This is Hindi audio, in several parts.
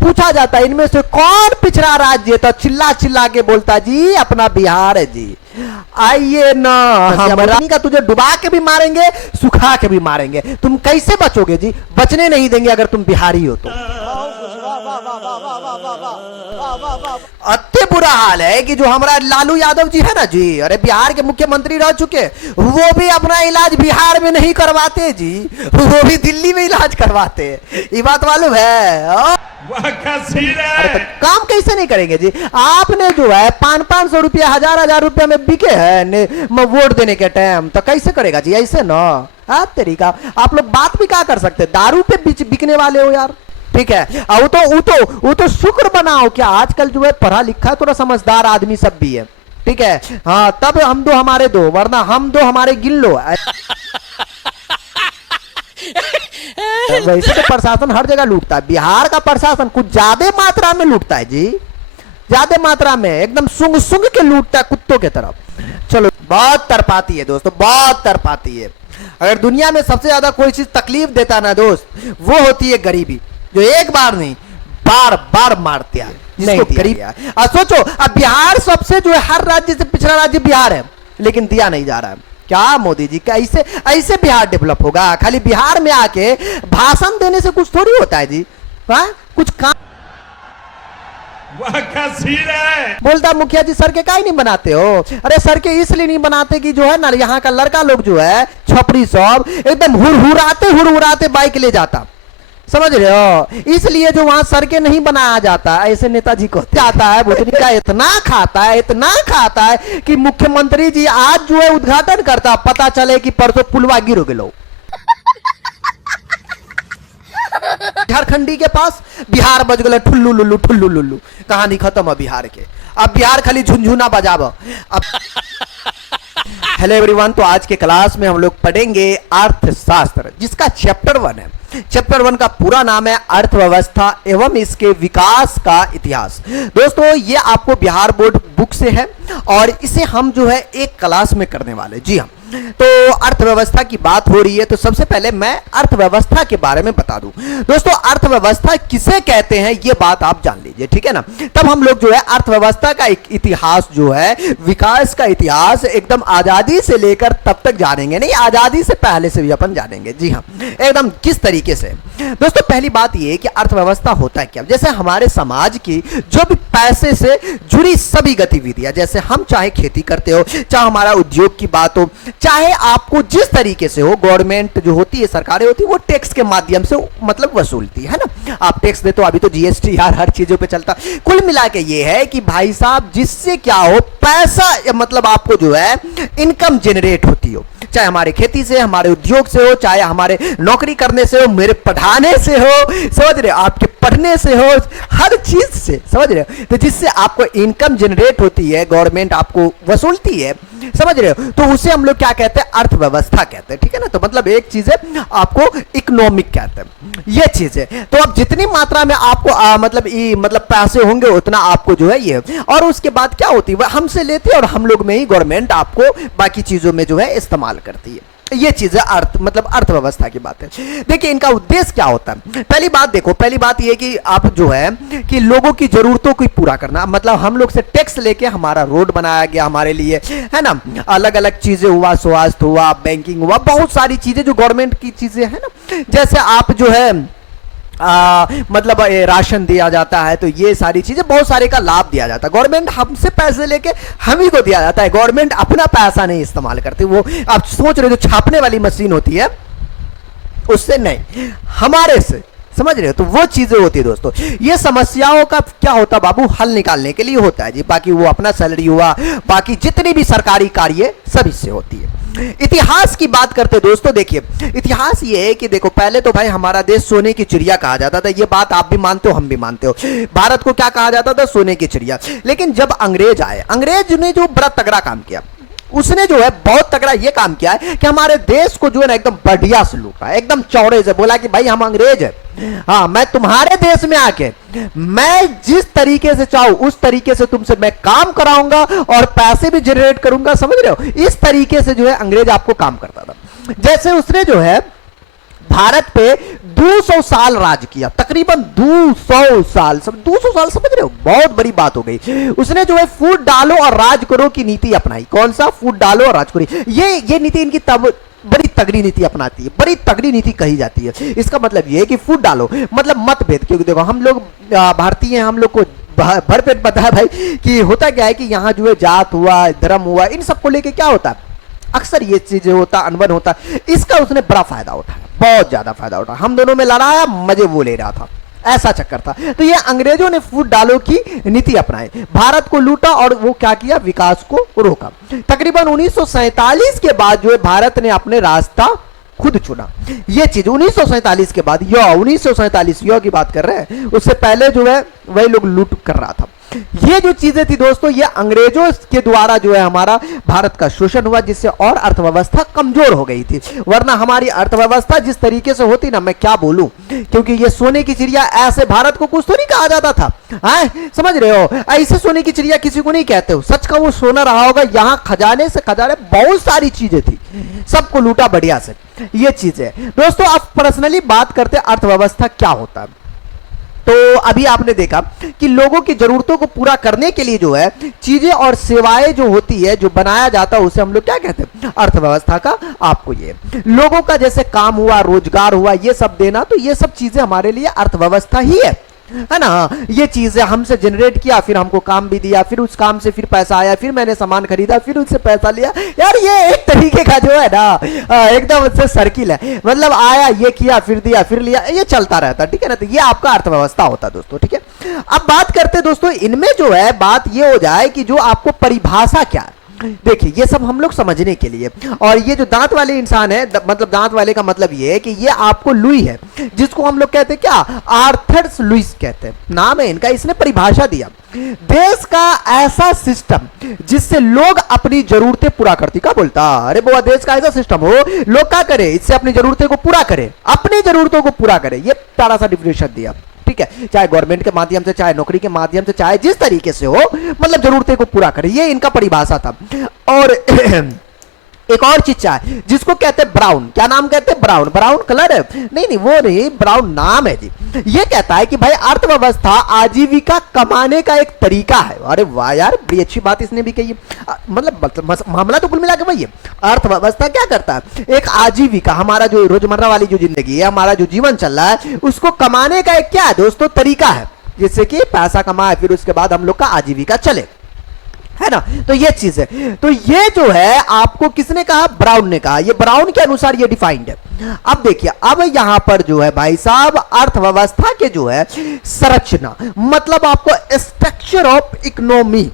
पूछा जाता है इनमें से कौन पिछड़ा राज्य, तो चिल्ला चिल्ला के बोलता जी अपना बिहार है जी। आइए ना हमारा का तुझे डुबा के भी मारेंगे, सुखा के भी मारेंगे, तुम कैसे बचोगे जी? बचने नहीं देंगे अगर तुम बिहारी हो तो। अत्ते बुरा हाल है कि जो हमारा लालू यादव जी है ना जी, अरे बिहार के मुख्यमंत्री रह चुके, वो भी अपना इलाज बिहार में नहीं करवाते जी, वो भी दिल्ली में इलाज करवाते। ये बात मालूम है? अरे तो काम कैसे नहीं करेंगे जी? आपने जो है 500-500 रुपया, 1000-1000 रुपया में बिके है वोट देने के टाइम, तो कैसे करेगा जी ऐसे ना? हाँ तरीका, आप लोग बात भी क्या कर सकते, दारू पे बिकने वाले हो यार। ठीक है, वो तो शुक्र बनाओ क्या आजकल जो है पढ़ा लिखा थोड़ा समझदार आदमी सब भी है। ठीक है, हाँ तब हम दो हमारे दो, वरना हम दो हमारे गिन लो। वैसे तो प्रशासन हर जगह लूटता है, बिहार का प्रशासन कुछ ज्यादा मात्रा में लूटता है जी, ज्यादा मात्रा में, एकदम सूंघ सूंघ के लूटता है कुत्तों के तरफ। चलो बहुत तरपाती है दोस्तों, बहुत तरपाती है। अगर दुनिया में सबसे ज्यादा कोई चीज तकलीफ देता है ना दोस्त, वो होती है गरीबी, जो एक बार नहीं बार बार मारते हैं जिसको गरीब। सोचो अब बिहार सबसे जो है हर राज्य से पिछड़ा राज्य बिहार है, लेकिन दिया नहीं जा रहा है। क्या मोदी जी का ऐसे बिहार डेवलप होगा? खाली बिहार में आके भाषण देने से कुछ थोड़ी होता है जी। हाँ कुछ काम बोलता मुखिया जी सड़कें काहे नहीं बनाते हो? अरे सड़कें इसलिए नहीं बनाते कि जो है ना यहाँ का लड़का लोग जो है छपरी सब एकदम हुरहुराते बाइक ले जाता, समझ रहे हो? इसलिए जो वहां सड़कें नहीं बनाया जाता, ऐसे नेताजी को जाता है भोजनी का इतना खाता है कि मुख्यमंत्री जी आज जो है उद्घाटन करता, पता चले कि परसों पुलवा गिर गए। झारखंडी के पास बिहार बज गए ठुल्लू लुल्लू, कहानी खत्म है बिहार के। अब बिहार खाली झुनझुना बजाब। अब हेलो एवरीवन, तो आज के क्लास में हम लोग पढ़ेंगे अर्थशास्त्र, जिसका चैप्टर 1 है। चैप्टर 1 का पूरा नाम है अर्थव्यवस्था एवं इसके विकास का इतिहास। दोस्तों ये आपको बिहार बोर्ड बुक से है और इसे हम जो है एक क्लास में करने वाले। जी हाँ, तो अर्थव्यवस्था की बात हो रही है तो सबसे पहले मैं अर्थव्यवस्था के बारे में बता दूं। दोस्तों अर्थव्यवस्था किसे कहते हैं ये बात आप जान लीजिए, ठीक है ना? तब हम लोग जो है अर्थव्यवस्था का एक इतिहास जो है, विकास का इतिहास एकदम आजादी से लेकर तब तक जानेंगे, नहीं आजादी से पहले से भी अपन जानेंगे। जी हाँ, एकदम किस तरीके से। दोस्तों पहली बात ये कि अर्थव्यवस्था होता है क्या? जैसे हमारे समाज की जो भी पैसे से जुड़ी सभी गतिविधियां, जैसे हम चाहे खेती करते हो, चाहे हमारा उद्योग की बात हो, चाहे आपको जिस तरीके से हो, गवर्नमेंट जो होती है, सरकारें होती है, वो टैक्स के माध्यम से मतलब वसूलती है ना। आप टैक्स देते हो, अभी तो जीएसटी यार हर चीजों पे चलता। कुल मिला के ये है कि भाई साहब जिससे क्या हो, पैसा मतलब आपको जो है इनकम जनरेट होती हो, चाहे हमारे खेती से, हमारे उद्योग से हो, चाहे हमारे नौकरी करने से हो, मेरे पढ़ाने से हो, समझ रहे हो, आपके पढ़ने से हो, हर चीज से, समझ रहे हो, तो जिससे आपको इनकम जनरेट होती है, गवर्नमेंट आपको वसूलती है, समझ रहे हो, तो उसे हम लोग क्या कहते हैं? अर्थव्यवस्था कहते हैं। ठीक है ना? तो मतलब एक चीज है आपको इकोनॉमिक कहते हैं, ये चीज है। तो अब जितनी मात्रा में आपको मतलब पैसे होंगे उतना आपको जो है ये, और उसके बाद क्या होती है, वह हमसे लेती है और हम लोग में ही गवर्नमेंट आपको बाकी चीजों में जो है इस्तेमाल करती है। ये चीज है मतलब अर्थव्यवस्था की बात है। देखिए इनका उद्देश्य क्या होता है? पहली बात देखो, पहली बात ये कि आप जो है कि लोगों की जरूरतों को पूरा करना, मतलब हम लोग से टैक्स लेके हमारा रोड बनाया गया हमारे लिए, है ना, अलग अलग चीजें हुआ, स्वास्थ्य हुआ, बैंकिंग हुआ, बहुत सारी चीजें जो गवर्नमेंट की चीजें है ना, जैसे आप जो है मतलब राशन दिया जाता है, तो ये सारी चीजें बहुत सारे का लाभ दिया जाता है। गवर्नमेंट हमसे पैसे लेके हम ही को दिया जाता है, गवर्नमेंट अपना पैसा नहीं इस्तेमाल करती। वो आप सोच रहे हो जो छापने वाली मशीन होती है उससे नहीं, हमारे से, समझ रहे हो, तो वो चीजें होती है। दोस्तों ये समस्याओं का क्या होता है बाबू, हल निकालने के लिए होता है जी। बाकी वो अपना सैलरी हुआ, बाकी जितनी भी सरकारी कार्य सभी से होती है। इतिहास की बात करते दोस्तों, देखिए इतिहास ये है कि देखो पहले तो भाई हमारा देश सोने की चिड़िया कहा जाता था, ये बात आप भी मानते हो, हम भी मानते हो। भारत को क्या कहा जाता था? सोने की चिड़िया। लेकिन जब अंग्रेज आए, अंग्रेज ने जो बड़ा तगड़ा काम किया, उसने जो है बहुत तगड़ा ये काम किया है कि हमारे देश को जो है ना एकदम बढ़िया से लूटा, एकदम चौड़े से बोला कि भाई हम अंग्रेज है, हाँ मैं तुम्हारे देश में आके मैं जिस तरीके से चाहूं उस तरीके से तुमसे मैं काम कराऊंगा और पैसे भी जनरेट करूंगा, समझ रहे हो? इस तरीके से जो है अंग्रेज आपको काम करता था। जैसे उसने जो है भारत पे 200 साल राज किया, तकरीबन 200 साल। सब 200 साल समझ रहे हो, बहुत बड़ी बात हो गई। उसने जो है फूट डालो और राज करो की नीति अपनाई। कौन सा? फूट डालो और राज करो। ये नीति इनकी तब बड़ी तगड़ी नीति अपनाती है, बड़ी तगड़ी नीति कही जाती है। इसका मतलब ये है कि फूट डालो मतलब मतभेद, क्योंकि देखो हम लोग भारतीय हैं, हम लोग को भरपेट पता है भाई कि होता क्या है कि यहाँ जो है जात हुआ, धर्म हुआ, इन सबको लेके क्या होता है, अक्सर ये चीजें होता, अनबन होता। इसका उसने बड़ा फायदा उठाया, बहुत ज्यादा फायदा उठाया। हम दोनों में लड़ाया, मजे वो ले रहा था, ऐसा चक्कर था। तो ये अंग्रेजों ने फूट डालो की नीति अपनाई, भारत को लूटा और वो क्या किया, विकास को रोका। तकरीबन 1947 के बाद जो है भारत ने अपने रास्ता खुद चुना। ये चीज 1947 के बाद, 1947 की बात कर रहे हैं, उससे पहले जो है वही लोग लूट कर रहा था। ये जो चीजें थी दोस्तों, ये अंग्रेजों के द्वारा जो है हमारा भारत का शोषण हुआ, जिससे और अर्थव्यवस्था कमजोर हो गई थी। वरना हमारी अर्थव्यवस्था जिस तरीके से होती ना, मैं क्या बोलूं, क्योंकि ये सोने की चिड़िया, ऐसे भारत को कुछ तो नहीं कहा जाता था। समझ रहे हो, ऐसे सोने की चिड़िया किसी को नहीं कहते हो। सच का वो सोना रहा होगा, यहाँ खजाने से खजाने बहुत सारी चीजें थी, सबको लूटा बढ़िया से। ये चीज है दोस्तों। अब पर्सनली बात करते अर्थव्यवस्था क्या होता है। तो अभी आपने देखा कि लोगों की जरूरतों को पूरा करने के लिए जो है चीजें और सेवाएं जो होती है, जो बनाया जाता है, उसे हम लोग क्या कहते हैं, अर्थव्यवस्था का। आपको ये लोगों का जैसे काम हुआ, रोजगार हुआ, ये सब देना, तो ये सब चीजें हमारे लिए अर्थव्यवस्था ही है ना। ये चीजें हमसे जनरेट किया, फिर हमको काम भी दिया, फिर उस काम से फिर पैसा आया, फिर मैंने सामान खरीदा, फिर उससे पैसा लिया। यार ये एक तरीके का जो है ना एकदम से सर्किल है, मतलब आया, ये किया, फिर दिया, फिर लिया, ये चलता रहता, ठीक है ना। तो ये आपका अर्थव्यवस्था होता है दोस्तों, ठीक है। अब बात करते दोस्तों, इनमें जो है बात ये हो जाए कि जो आपको परिभाषा क्या है। देखिए ये सब हम लोग समझने के लिए, और ये जो दांत वाले इंसान है, मतलब दांत वाले का मतलब ये है कि ये आपको लुई है, जिसको हम लोग कहते हैं क्या, आर्थर लुईस कहते हैं, नाम है इनका। इसने परिभाषा दिया, देश का ऐसा सिस्टम जिससे लोग अपनी जरूरतें पूरा करती। क्या बोलता, अरे बुआ देश का ऐसा सिस्टम हो, लोग क्या करे, इससे अपनी जरूरतें को पूरा करे, अपनी जरूरतों को पूरा करे। ये प्यारा सा डिफिनेशन दिया, ठीक है। चाहे गवर्नमेंट के माध्यम से, चाहे नौकरी के माध्यम से, चाहे जिस तरीके से हो, मतलब जरूरतें को पूरा करे, ये इनका परिभाषा था। और एक और चीज है जिसको कहते हैं ब्राउन। क्या नाम कहते हैं, ब्राउन। ब्राउन कलर है, नहीं वो नहीं, ब्राउन नाम है जी। ये कहता है कि भाई अर्थव्यवस्था आजीविका कमाने का एक तरीका है। अरे वाह यार, बड़ी अच्छी बात इसने भी कही है। मतलब मामला तो कुल मिला के वही है, अर्थव्यवस्था क्या करता है, एक आजीविका, हमारा जो रोजमर्रा वाली जो जिंदगी है, हमारा जो जीवन चल रहा है, उसको कमाने का एक क्या है दोस्तों, तरीका है, जिससे कि पैसा कमाए, फिर उसके बाद हम लोग का आजीविका चले, है ना। तो ये चीज है। तो ये जो है आपको किसने कहा, ब्राउन ने कहा। ये ब्राउन के अनुसार ये डिफाइंड है। अब देखिए, अब यहां पर जो है भाई साहब अर्थव्यवस्था के जो है संरचना, मतलब आपको स्ट्रक्चर ऑफ इकोनॉमी।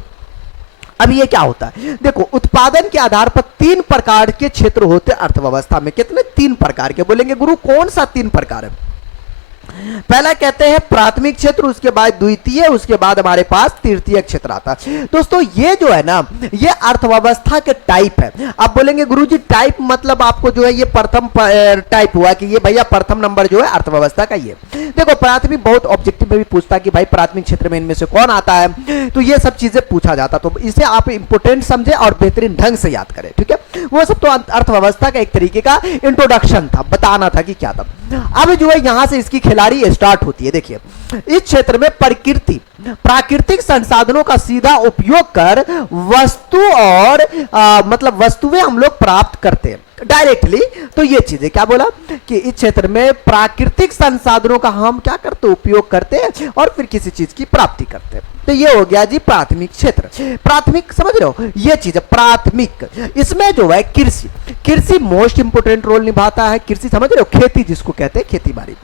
अब ये क्या होता है, देखो उत्पादन के आधार पर 3 प्रकार के क्षेत्र होते हैं अर्थव्यवस्था में। कितने, 3 प्रकार के। बोलेंगे गुरु कौन सा 3 प्रकार है। पहला कहते हैं प्राथमिक क्षेत्र, उसके बाद द्वितीय, उसके बाद हमारे पास तृतीय क्षेत्र आता है। दोस्तों ये जो है ना, ये अर्थव्यवस्था के टाइप है। आप बोलेंगे गुरुजी टाइप मतलब आपको जो है ये प्रथम टाइप हुआ कि ये भैया प्रथम नंबर जो है अर्थव्यवस्था का। ये देखो प्राथमिक बहुत ऑब्जेक्टिव में भी पूछता है कि भाई प्राथमिक क्षेत्र में इनमें से कौन आता है, तो ये सब चीजें पूछा जाता, तो इसे आप इंपोर्टेंट समझे और बेहतरीन ढंग से याद करें, ठीक है। वो सब तो अर्थव्यवस्था का एक तरीके का इंट्रोडक्शन था, बताना था कि क्या था। अब जो है यहां से इसकी खिलाड़ी स्टार्ट होती है। देखिए इस क्षेत्र में प्राकृतिक संसाधनों का सीधा उपयोग कर वस्तु और मतलब वस्तुएं हम लोग प्राप्त करते हैं डायरेक्टली। तो ये चीजें क्या बोला कि इस क्षेत्र में प्राकृतिक संसाधनों का हम क्या करते, उपयोग करते हैं और फिर किसी चीज की प्राप्ति करते हैं। तो ये हो गया जी प्राथमिक क्षेत्र। प्राथमिक समझ रहे हो, ये चीज है प्राथमिक। इसमें जो है कृषि मोस्ट इंपोर्टेंट रोल निभाता है। कृषि समझ रहे हो, खेती जिसको कहते हैं, खेती बाड़ी,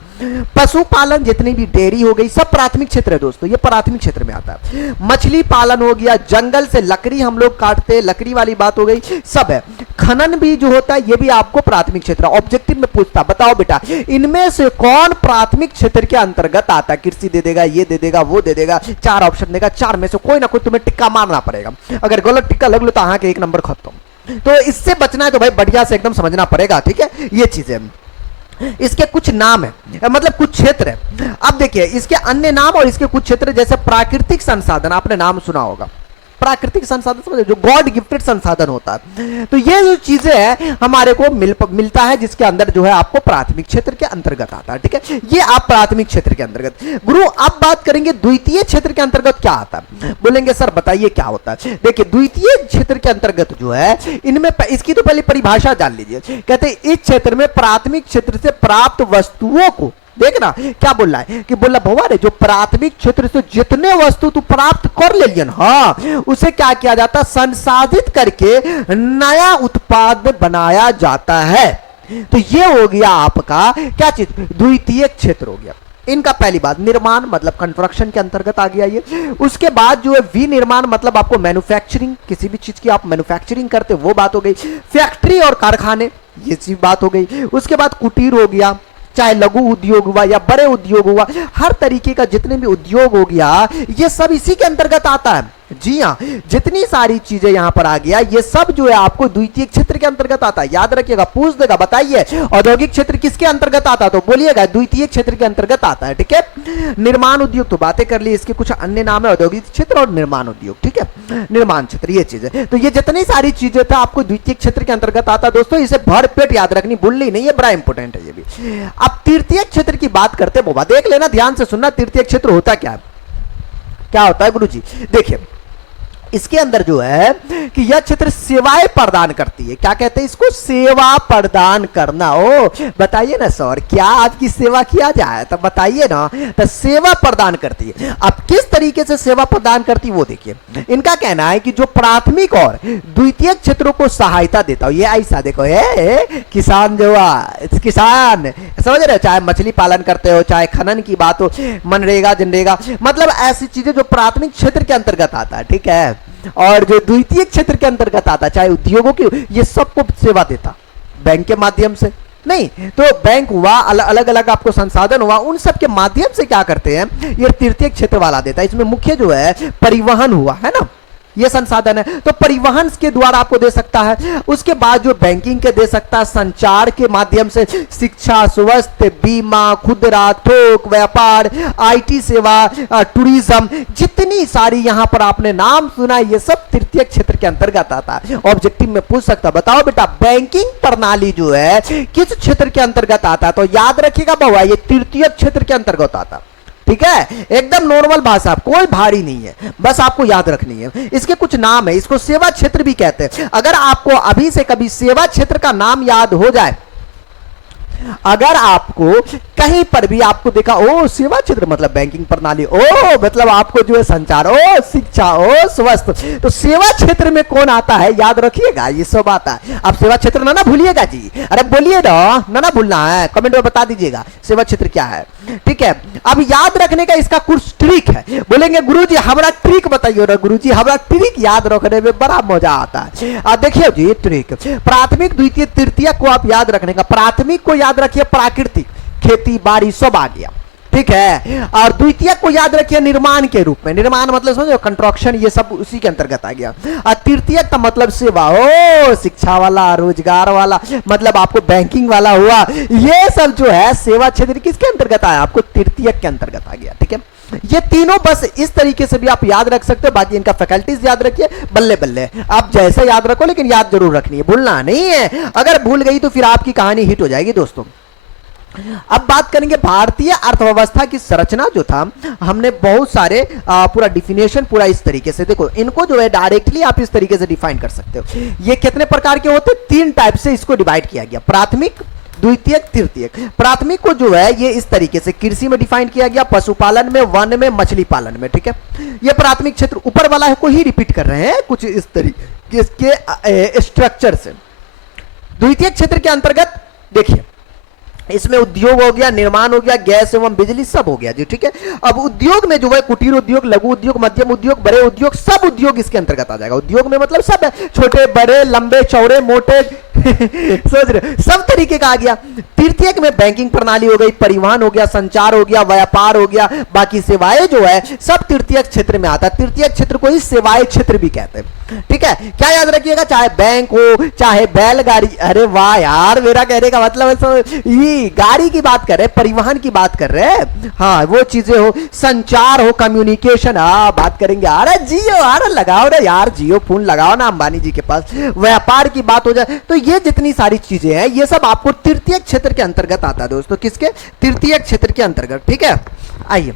पशुपालन, जितनी भी डेयरी हो गई, सब प्राथमिक क्षेत्र है दोस्तों, ये प्राथमिक क्षेत्र में आता है। मछली पालन हो गया, जंगल से लकड़ी हम लोग काटते हैं, लकड़ी वाली बात हो गई, सब है। खनन भी जो होता है ये भी आपको प्राथमिक क्षेत्र, ऑब्जेक्टिव में पूछता, बताओ बेटा इनमें से कौन प्राथमिक क्षेत्र के अंतर्गत आता है। कृषि दे देगा, ये दे देगा, वो दे देगा, 4 ऑप्शन देगा, 4 में से कोई ना कोई तुम्हें टिक्का मारना पड़ेगा। अगर गलत टिक्का लग लो तो आगे 1 नंबर खत्म। तो इससे बचना है तो भाई बढ़िया से एकदम समझना पड़ेगा, ठीक है। ये चीजें इसके कुछ नाम है, मतलब कुछ क्षेत्र है। अब देखिए इसके अन्य नाम और इसके कुछ क्षेत्र, जैसे प्राकृतिक संसाधन, आपने नाम सुना होगा प्राकृतिक संसाधन समझे, जो गॉड गिफ्टेड संसाधन होता है। तो ये जो चीजें हैं हमारे को मिलता है, जिसके अंदर जो है आपको प्राथमिक क्षेत्र के अंतर्गत आता है। ठीक है, ये आप प्राथमिक क्षेत्र के अंतर्गत। गुरु अब बात करेंगे द्वितीय क्षेत्र के अंतर्गत क्या आता है। बोलेंगे सर बताइए क्या होता है। देखिए द्वितीय क्षेत्र के अंतर्गत जो है इनमें इसकी तो पहले परिभाषा जान लीजिए। कहते हैं इस क्षेत्र में प्राथमिक क्षेत्र से प्राप्त वस्तुओं को, देखना क्या बोल रहा है कि बोला भगवान है जो प्राथमिक क्षेत्र से जितने वस्तु तू प्राप्त कर ले लियन, हाँ उसे क्या किया जाता है, संसाधित करके नया उत्पाद बनाया जाता है। तो ये हो गया आपका क्या चीज, द्वितीय क्षेत्र हो गया। इनका पहली बात निर्माण मतलब कंस्ट्रक्शन के अंतर्गत आ गया ये। उसके बाद जो है विनिर्माण मतलब आपको मैन्युफैक्चरिंग, किसी भी चीज की आप मैन्युफैक्चरिंग करते वो बात हो गई। फैक्ट्री और कारखाने ये चीज बात हो गई। उसके बाद कुटीर हो गया, चाहे लघु उद्योग हुआ या बड़े उद्योग हुआ, हर तरीके का जितने भी उद्योग हो गया ये सब इसी के अंतर्गत आता है। जी हाँ, जितनी सारी चीजें यहां पर आ गया ये सब जो है आपको द्वितीय क्षेत्र के अंतर्गत आता है। याद रखिएगा, पूछ देगा बताइए औद्योगिक क्षेत्र किसके अंतर्गत आता है, तो बोलिएगा द्वितीय क्षेत्र के अंतर्गत आता है। ठीक है, निर्माण उद्योग तो बातें कर ली, इसके कुछ अन्य नाम है औद्योगिक क्षेत्र और निर्माण उद्योग। ठीक है, निर्माण क्षेत्र ये चीज है। तो ये जितनी सारी चीजें था आपको द्वितीय क्षेत्र के अंतर्गत आता है। दोस्तों इसे भरपेट याद रखनी, भूलनी नहीं, ये बड़ा इंपॉर्टेंट है ये भी। अब तृतीय क्षेत्र की बात करते बोबा, देख लेना ध्यान से सुनना, तृतीय क्षेत्र होता क्या है, क्या होता है गुरु जी। देखिए इसके अंदर जो है कि यह क्षेत्र सेवाएं प्रदान करती है। क्या कहते हैं इसको, सेवा प्रदान करना। ओ बताइए ना सर क्या आपकी सेवा किया जाए, तो बताइए ना, तो सेवा प्रदान करती है। अब किस तरीके से सेवा प्रदान करती है वो देखिए। इनका कहना है कि जो प्राथमिक और द्वितीय क्षेत्रों को सहायता देता हो, ये ऐसा देखो किसान जो किसान समझ रहे हो, चाहे मछली पालन करते हो, चाहे खनन की बात हो, मनरेगा जनरेगा, मतलब ऐसी चीजें जो प्राथमिक क्षेत्र के अंतर्गत आता है। ठीक है, और जो द्वितीय क्षेत्र के अंतर्गत आता चाहे उद्योगों की, ये सबको सेवा देता बैंक के माध्यम से नहीं, तो बैंक हुआ, अलग अलग आपको संसाधन हुआ, उन सब के माध्यम से क्या करते हैं ये तृतीय क्षेत्र वाला देता है। इसमें मुख्य जो है परिवहन हुआ है ना, ये संसाधन है, तो परिवहन के द्वारा आपको दे सकता है। उसके बाद जो बैंकिंग के दे सकता है, संचार के माध्यम से, शिक्षा, स्वास्थ्य, बीमा, खुदरा, थोक व्यापार, आईटी सेवा, टूरिज्म, जितनी सारी यहां पर आपने नाम सुना ये सब तृतीय क्षेत्र के अंतर्गत आता है। ऑब्जेक्टिव में पूछ सकता, बताओ बेटा बैंकिंग प्रणाली जो है किस क्षेत्र के अंतर्गत आता है, तो याद रखिएगा बाबा ये तृतीय क्षेत्र के अंतर्गत आता है। ठीक है, एकदम नॉर्मल भाषा, कोई भारी नहीं है, बस आपको याद रखनी है। इसके कुछ नाम है, इसको सेवा क्षेत्र भी कहते हैं। अगर आपको अभी से कभी सेवा क्षेत्र का नाम याद हो जाए, अगर आपको कहीं पर भी आपको देखा ओ सेवा क्षेत्र मतलब बैंकिंग प्रणाली, ओ मतलब आपको जो है संचार, ओ शिक्षा, ओ स्वास्थ्य, तो सेवा क्षेत्र में कौन आता है याद रखिएगा, ये सब आता है। आप सेवा क्षेत्र ना भूलिएगा जी, अरे बोलिए ना भूलना है, कमेंट में बता दीजिएगा सेवा क्षेत्र क्या है। ठीक है, अब याद रखने का इसका कुछ ट्रिक है। बोलेंगे गुरुजी हमारा ट्रिक बताइए ना, गुरुजी हमारा ट्रिक याद रखने में बड़ा मजा आता है। देखिए जी ट्रिक, प्राथमिक द्वितीय तृतीय को आप याद रखने का, प्राथमिक को याद रखिए प्राकृतिक, खेती बाड़ी सब आ गया। ठीक है, और द्वितीय को याद रखिए निर्माण के रूप में, निर्माण मतलब समझो कंस्ट्रक्शन, ये सब उसी के अंतर्गत आ गया। और तृतीय का मतलब सेवा, ओ शिक्षा वाला, रोजगार वाला, मतलब आपको बैंकिंग वाला हुआ, ये सब जो है सेवा क्षेत्र किसके अंतर्गत आया, आपको तृतीय के अंतर्गत आ गया। ठीक है, ये तीनों बस इस तरीके से भी आप याद रख सकते हो, बाकी इनका फैकल्टीज याद रखिए, बल्ले बल्ले आप जैसे याद रखो, लेकिन याद जरूर रखनी है, भूलना नहीं है। अगर भूल गई तो फिर आपकी कहानी हिट हो जाएगी दोस्तों। अब बात करेंगे भारतीय अर्थव्यवस्था की संरचना जो था, हमने बहुत सारे पूरा डिफिनेशन पूरा इस तरीके से, देखो इनको जो है डायरेक्टली आप इस तरीके से डिफाइन कर सकते हो। ये कितने प्रकार के होते, तीन टाइप से इसको डिवाइड किया गया, प्राथमिक, द्वितीय, तृतीय। प्राथमिक को जो है ये इस तरीके से कृषि में डिफाइन किया गया, पशुपालन में, वन में, मछली पालन में। ठीक है, ये प्राथमिक क्षेत्र ऊपर वाला है को ही रिपीट कर रहे हैं कुछ इस तरीके इसके स्ट्रक्चर से। द्वितीय क्षेत्र के अंतर्गत देखिए इसमें उद्योग हो गया, निर्माण हो गया, गैस एवं बिजली सब हो गया जी। ठीक है, अब उद्योग में जो है कुटीर उद्योग, लघु उद्योग, मध्यम उद्योग, बड़े उद्योग, सब उद्योग इसके अंतर्गत आ जाएगा। उद्योग में मतलब सब है, छोटे बड़े, लंबे चौड़े मोटे सोच रहे सब तरीके का आ गया। तृतीयक में बैंकिंग प्रणाली हो गई, परिवहन हो गया, संचार हो गया, व्यापार हो गया, बाकी सेवाएं जो है सब तृतीयक क्षेत्र में आता है। तृतीयक क्षेत्र को ही सेवाएं क्षेत्र भी कहते हैं। ठीक है, क्या याद रखिएगा, चाहे बैंक हो चाहे बैलगाड़ी, अरे वाह यार, मेरा कहने का मतलब है तो ये गाड़ी की बात कर रहे हैं, परिवहन की बात कर रहे हैं, हाँ वो चीजें हो, संचार हो, कम्युनिकेशन, हाँ बात करेंगे। अरे जियो, अरे लगाओ ना यार, जियो फोन लगाओ ना अंबानी जी के पास, व्यापार की बात हो जाए तो ये जितनी सारी चीजें हैं ये सब आपको तृतीय क्षेत्र के अंतर्गत आता है दोस्तों, किसके, तृतीय क्षेत्र के अंतर्गत। ठीक है, आइए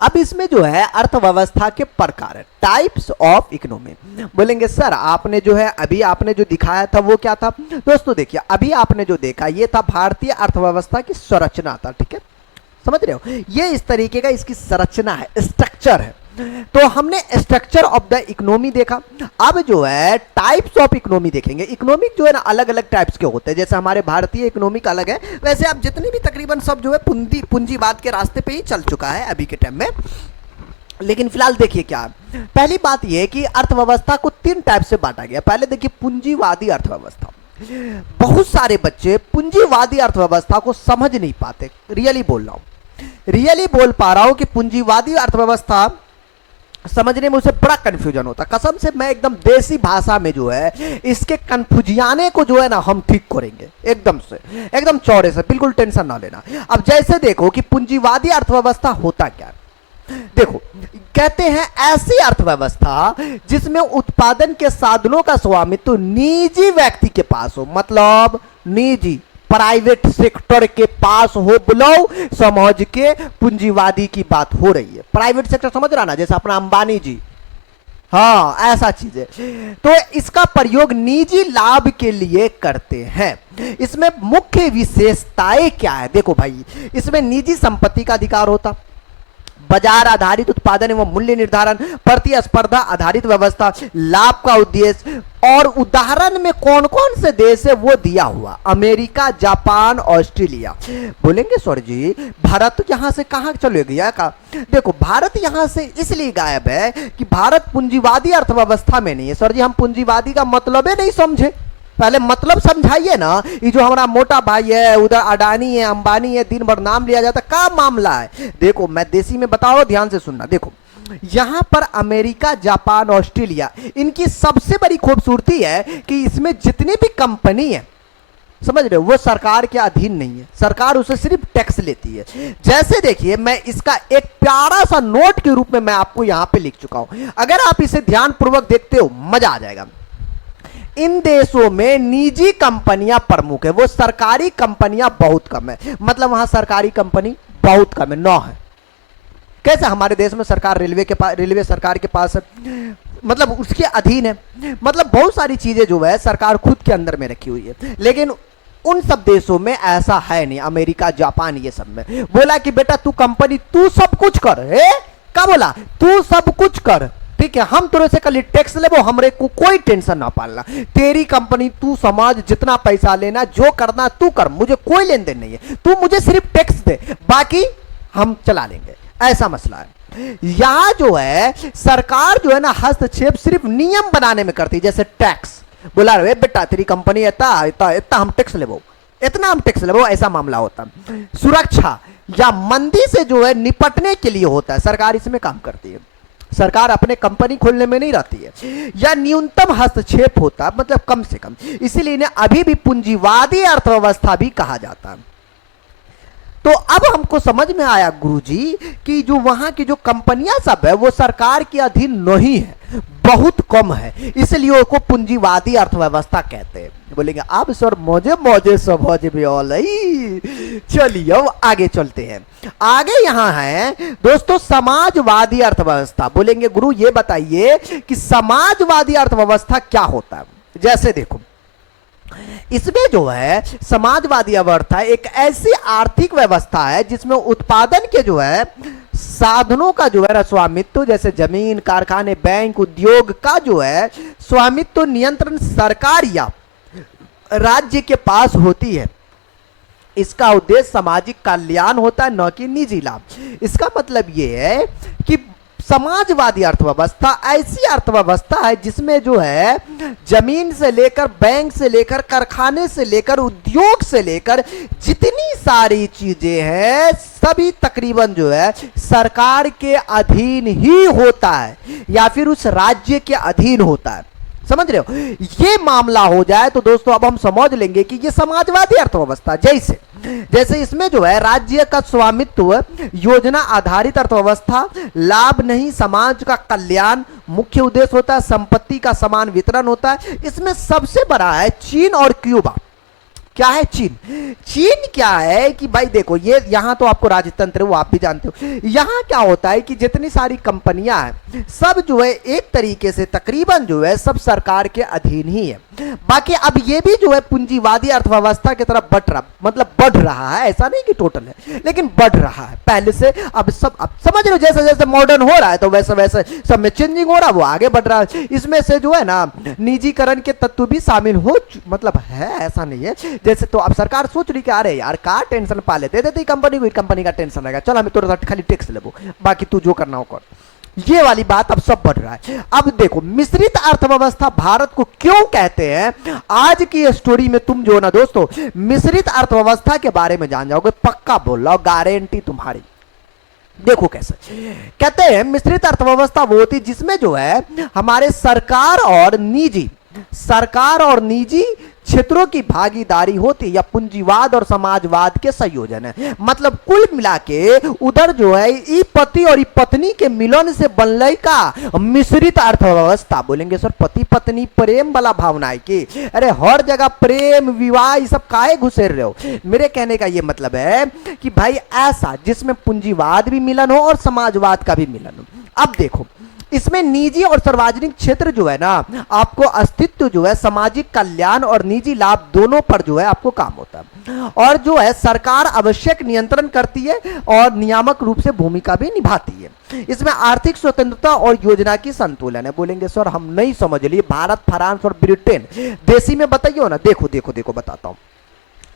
अब इसमें जो है अर्थव्यवस्था के प्रकार है, टाइप्स ऑफ इकोनॉमी। बोलेंगे सर आपने जो है अभी आपने जो दिखाया था वो क्या था, दोस्तों देखिए अभी आपने जो देखा ये था भारतीय अर्थव्यवस्था की संरचना था। ठीक है, समझ रहे हो, ये इस तरीके का इसकी संरचना है, स्ट्रक्चर है। तो हमने स्ट्रक्चर ऑफ द इकोनॉमी देखा, अब जो है टाइप्स ऑफ इकोनॉमी देखेंगे। इकोनॉमिक जो है ना अलग अलग टाइप्स के होते हैं, जैसे हमारे भारतीय इकोनॉमिक अलग है, वैसे आप जितनी भी तकरीबन सब जो है पूंजीवाद के रास्ते पे ही चल चुका है अभी के टाइम में। लेकिन फिलहाल देखिए क्या है, पहली बात यह है कि अर्थव्यवस्था को 3 टाइप से बांटा गया। पहले देखिए पूंजीवादी अर्थव्यवस्था, बहुत सारे बच्चे पूंजीवादी अर्थव्यवस्था को समझ नहीं पाते, रियली बोल रहा हूं, रियली बोल पा रहा हूं कि पूंजीवादी अर्थव्यवस्था समझने में उसे बड़ा कंफ्यूजन होता। कसम से मैं एकदम देसी भाषा में जो है इसके कंफ्यूजियाने को जो है ना हम ठीक करेंगे एकदम से, एकदम चौड़े से, बिल्कुल टेंशन ना लेना। अब जैसे देखो कि पूंजीवादी अर्थव्यवस्था होता क्या है, देखो कहते हैं ऐसी अर्थव्यवस्था जिसमें उत्पादन के साधनों का स्वामित्व निजी व्यक्ति के पास हो, मतलब निजी प्राइवेट सेक्टर के पास हो, बुलाओ समझ के पूंजीवादी की बात हो रही है। प्राइवेट सेक्टर समझ रहा ना, जैसे अपना अंबानी जी, हाँ ऐसा चीज है। तो इसका प्रयोग निजी लाभ के लिए करते हैं। इसमें मुख्य विशेषताएं क्या है, देखो भाई इसमें निजी संपत्ति का अधिकार होता, बाजार आधारित उत्पादन एवं मूल्य निर्धारण, प्रतिस्पर्धा आधारित व्यवस्था, लाभ का उद्देश्य, और उदाहरण में कौन कौन से देश है वो दिया हुआ, अमेरिका, जापान, ऑस्ट्रेलिया। बोलेंगे सर जी भारत यहां से कहां चले गया का, देखो भारत यहां से इसलिए गायब है कि भारत पूंजीवादी अर्थव्यवस्था में नहीं है। सर जी हम पूंजीवादी का मतलब ही नहीं समझे, पहले मतलब समझाइए ना। ये जो हमारा मोटा भाई है, उधर अडानी है, अंबानी है, दिन भर नाम लिया जाता, क्या मामला है। देखो मैं देसी में बताओ, ध्यान से सुनना। देखो यहां पर अमेरिका, जापान, ऑस्ट्रेलिया, इनकी सबसे बड़ी खूबसूरती है कि इसमें जितनी भी कंपनी है, समझ रहे हो, वो सरकार के अधीन नहीं है, सरकार उसे सिर्फ टैक्स लेती है। जैसे देखिए मैं इसका एक प्यारा सा नोट के रूप में मैं आपको यहां पे लिख चुका हूं, अगर आप इसे ध्यानपूर्वक देखते हो मजा आ जाएगा। इन देशों में निजी कंपनियां प्रमुख है, वो सरकारी कंपनियां बहुत कम है, मतलब वहां सरकारी कंपनी बहुत कम है, 9 है। कैसे हमारे देश में सरकार रेलवे के पास, रेलवे सरकार के पास है, मतलब उसके अधीन है, मतलब बहुत सारी चीजें जो है सरकार खुद के अंदर में रखी हुई है। लेकिन उन सब देशों में ऐसा है नहीं, अमेरिका, जापान, ये सब में बोला कि बेटा तू कंपनी तू सब कुछ कर, क्या बोला, तू सब कुछ कर, ठीक है, हम तेरे से कल टैक्स ले, वो हमरे को कोई टेंशन ना पालना, तेरी कंपनी तू समाज जितना पैसा लेना जो करना तू कर, मुझे कोई लेन देन नहीं है, तू मुझे सिर्फ टैक्स दे, बाकी हम चला लेंगे, ऐसा मसला है। यहां जो है सरकार जो है ना हस्तक्षेप सिर्फ नियम बनाने में करती है, जैसे टैक्स, बोला रे बेटा तेरी कंपनी इतना इतना इतना हम टैक्स लेबो, इतना हम टैक्स लेबो, ऐसा मामला होता। सुरक्षा या मंदी से जो है निपटने के लिए होता है, सरकार इसमें काम करती है, सरकार अपने कंपनी खोलने में नहीं रहती है, या न्यूनतम हस्तक्षेप होता है, मतलब कम से कम, इसीलिए इन्हें अभी भी पूंजीवादी अर्थव्यवस्था भी कहा जाता है। तो अब हमको समझ में आया गुरुजी कि जो वहां की जो कंपनियां सब है वो सरकार के अधीन नहीं है, बहुत कम है, इसलिए उसको पूंजीवादी अर्थव्यवस्था कहते हैं। बोलेंगे अब सर मौजे मौजे समझ में ऑल, चलिए अब आगे चलते हैं। आगे यहां है दोस्तों समाजवादी अर्थव्यवस्था। बोलेंगे गुरु ये बताइए कि समाजवादी अर्थव्यवस्था क्या होता है। जैसे देखो इसमें जो है समाजवादी अवस्था एक ऐसी आर्थिक व्यवस्था है जिसमें उत्पादन के जो है साधनों का जो है ना स्वामित्व, जैसे जमीन, कारखाने, बैंक, उद्योग का जो है स्वामित्व नियंत्रण सरकार या राज्य के पास होती है। इसका उद्देश्य सामाजिक कल्याण होता है, न कि निजी लाभ। इसका मतलब यह है कि समाजवादी अर्थव्यवस्था ऐसी अर्थव्यवस्था है जिसमें जो है जमीन से लेकर, बैंक से लेकर, कारखाने से लेकर, उद्योग से लेकर जितनी सारी चीजें हैं सभी तकरीबन जो है सरकार के अधीन ही होता है या फिर उस राज्य के अधीन होता है। समझ रहे हो? ये मामला हो जाए तो दोस्तों अब हम समझ लेंगे कि ये समाजवादी अर्थव्यवस्था जैसे इसमें जो है राज्य का स्वामित्व, योजना आधारित अर्थव्यवस्था, लाभ नहीं समाज का कल्याण मुख्य उद्देश्य होता है, संपत्ति का समान वितरण होता है। इसमें सबसे बड़ा है चीन और क्यूबा। क्या है चीन? चीन क्या है कि भाई देखो, ये यहां तो आपको राजतंत्र वो आप भी जानते हो। यहां क्या होता है कि जितनी सारी कंपनियां हैं सब जो है एक तरीके से तकरीबन जो है सब सरकार के अधीन ही है। बाकी अब ये भी जो है पूंजीवादी अर्थव्यवस्था की तरफ बढ़ रहा है, ऐसा नहीं कि टोटल है लेकिन बढ़ रहा है पहले से। अब समझ रहे हो, जैसे जैसे मॉडर्न हो रहा है तो वैसे वैसे सब में चेंजिंग हो रहा है, वो आगे बढ़ रहा है। इसमें से जो है ना निजीकरण के तत्व भी शामिल हो है, ऐसा नहीं है। जैसे तो अब सरकार सोच रही कि अरे यार का टेंशन पा लेते देते कंपनी का टेंशन रहेगा, चल हमें थोड़ा सा खाली टैक्स ले, बाकी तू जो करना हो कर। ये वाली बात अब सब बढ़ रहा है। अब देखो मिश्रित अर्थव्यवस्था भारत को क्यों कहते हैं, आज की स्टोरी में तुम जो ना दोस्तों मिश्रित अर्थव्यवस्था के बारे में जान जाओगे, पक्का बोल रहा हूं, गारंटी तुम्हारी। देखो कैसे कहते हैं, मिश्रित अर्थव्यवस्था वो होती जिसमें जो है हमारे सरकार और निजी क्षेत्रों की भागीदारी होती या पूंजीवाद और समाजवाद के संयोजन है। मतलब कुल मिला के उधर जो है ई पति और ई पत्नी के मिलन से बनले का मिश्रित अर्थव्यवस्था। बोलेंगे सर पति पत्नी प्रेम वाला भावना है कि अरे हर जगह प्रेम विवाह ये सब काहे घुसेर रहे हो? मेरे कहने का ये मतलब है कि भाई ऐसा जिसमें पूंजीवाद भी मिलन हो और समाजवाद का भी मिलन हो। अब देखो इसमें निजी और सार्वजनिक क्षेत्र जो है ना आपको अस्तित्व जो है सामाजिक कल्याण और निजी लाभ दोनों पर जो है आपको काम होता है, और जो है सरकार आवश्यक नियंत्रण करती है और नियामक रूप से भूमिका भी निभाती है। इसमें आर्थिक स्वतंत्रता और योजना की संतुलन है। बोलेंगे सर हम नहीं समझ लिए, भारत, फ्रांस और ब्रिटेन देशी में बताइए ना। देखो बताता हूं।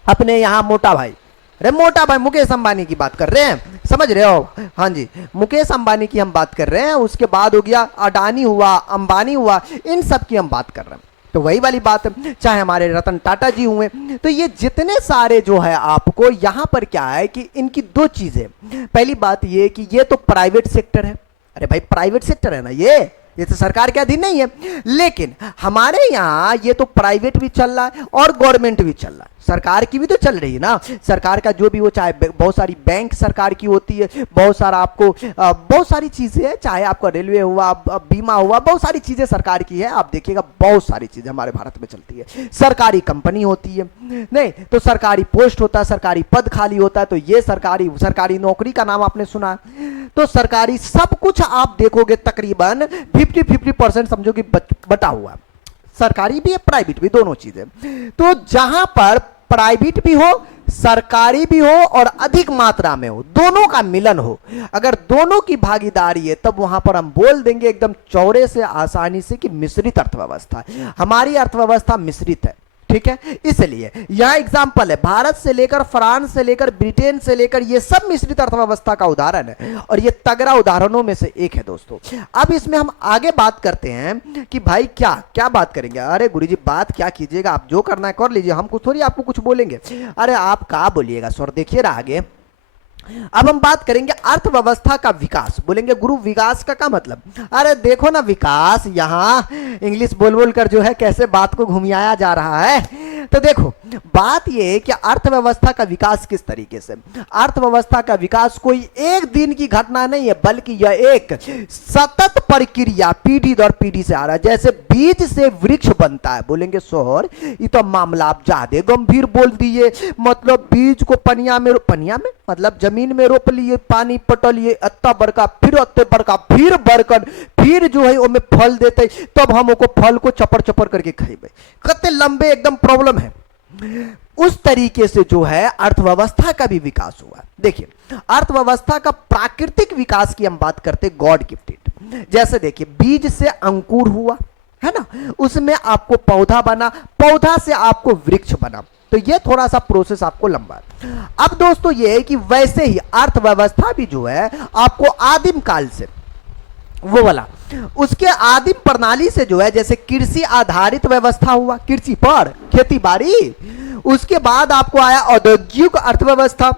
अपने यहां मोटा भाई मुकेश अंबानी की बात कर रहे हैं, समझ रहे हो? हाँ जी, मुकेश अंबानी की हम बात कर रहे हैं। उसके बाद हो गया अडानी हुआ, अंबानी हुआ, इन सब की हम बात कर रहे हैं। तो वही वाली बात है, चाहे हमारे रतन टाटा जी हुए, तो ये जितने सारे जो है आपको यहाँ पर क्या है कि इनकी दो चीजें। पहली बात ये कि ये तो प्राइवेट सेक्टर है। अरे भाई प्राइवेट सेक्टर है ना, ये तो सरकार के अधीन नहीं है। लेकिन हमारे यहाँ ये तो प्राइवेट भी चल रहा है और गवर्नमेंट भी चल रहा है, सरकार की भी तो चल रही है ना। सरकार का जो भी हो, चाहे बहुत सारी बैंक सरकार की होती है, बहुत सारा आपको बहुत सारी चीजें हैं, चाहे आपका रेलवे हुआ, बीमा हुआ, बहुत सारी चीजें सरकार की है। आप देखिएगा बहुत सारी चीजें हमारे भारत में चलती है। सरकारी कंपनी होती है, नहीं तो सरकारी पोस्ट होता है, सरकारी पद खाली होता है, तो ये सरकारी नौकरी का नाम आपने सुना। तो सरकारी सब कुछ आप देखोगे तकरीबन 50-50% समझो कि बटा हुआ, सरकारी भी है प्राइवेट भी, दोनों चीजें। तो जहां पर प्राइवेट भी हो सरकारी भी हो और अधिक मात्रा में हो, दोनों का मिलन हो, अगर दोनों की भागीदारी है, तब वहां पर हम बोल देंगे एकदम चौड़े से आसानी से कि मिश्रित अर्थव्यवस्था है। हमारी अर्थव्यवस्था मिश्रित है, ठीक है। इसलिए यहां एग्जाम्पल है, भारत से लेकर फ्रांस से लेकर ब्रिटेन से लेकर ये सब मिश्रित अर्थव्यवस्था का उदाहरण है, और ये तगड़ा उदाहरणों में से एक है दोस्तों। अब इसमें हम आगे बात करते हैं कि भाई क्या बात करेंगे। अरे गुरुजी बात क्या कीजिएगा, आप जो करना है कर लीजिए, हम कुछ थोड़ी आपको कुछ बोलेंगे। अरे आप क्या बोलिएगा सर, देखिए रहा आगे। अब हम बात करेंगे अर्थव्यवस्था का विकास। बोलेंगे गुरु विकास का क्या मतलब? अरे देखो ना विकास, यहां इंग्लिश बोल कर जो है कैसे बात को घुमियाया जा रहा है। तो देखो बात यह है कि अर्थव्यवस्था का विकास किस तरीके से, अर्थव्यवस्था का विकास कोई एक दिन की घटना नहीं है, बल्कि यह एक सतत प्रक्रिया पीढ़ी दर पीढ़ी से आ रहा है। जैसे बीज से वृक्ष बनता है। बोलेंगे सोहर ये तो मामला आप ज्यादा गंभीर बोल दिए, मतलब बीज को पनिया में मतलब जमीन में रोप लिए, पानी पटलिए, अत्ता बड़का, फिर अत्ते बड़का, फिर बड़कन, फिर जो है वो फल देते, तब हम उसको फल को चपर चपर करके खाइबे। कितने लंबे एकदम प्रॉब्लम है। उस तरीके से जो है अर्थव्यवस्था का भी विकास हुआ। देखिए अर्थव्यवस्था का प्राकृतिक विकास की हम बात करते, गॉड गिफ्टेड। जैसे देखिए बीज से अंकुर हुआ है ना, उसमें आपको पौधा बना, पौधा से आपको वृक्ष बना, तो ये थोड़ा सा प्रोसेस आपको लंबा है। अब दोस्तों ये है कि वैसे ही अर्थव्यवस्था भी जो है आपको आदिम काल से वो वाला। उसके आदिम प्रणाली से जो है जैसे कृषि आधारित व्यवस्था हुआ, कृषि पर खेती बाड़ी। उसके बाद आपको आया औद्योगिक अर्थव्यवस्था,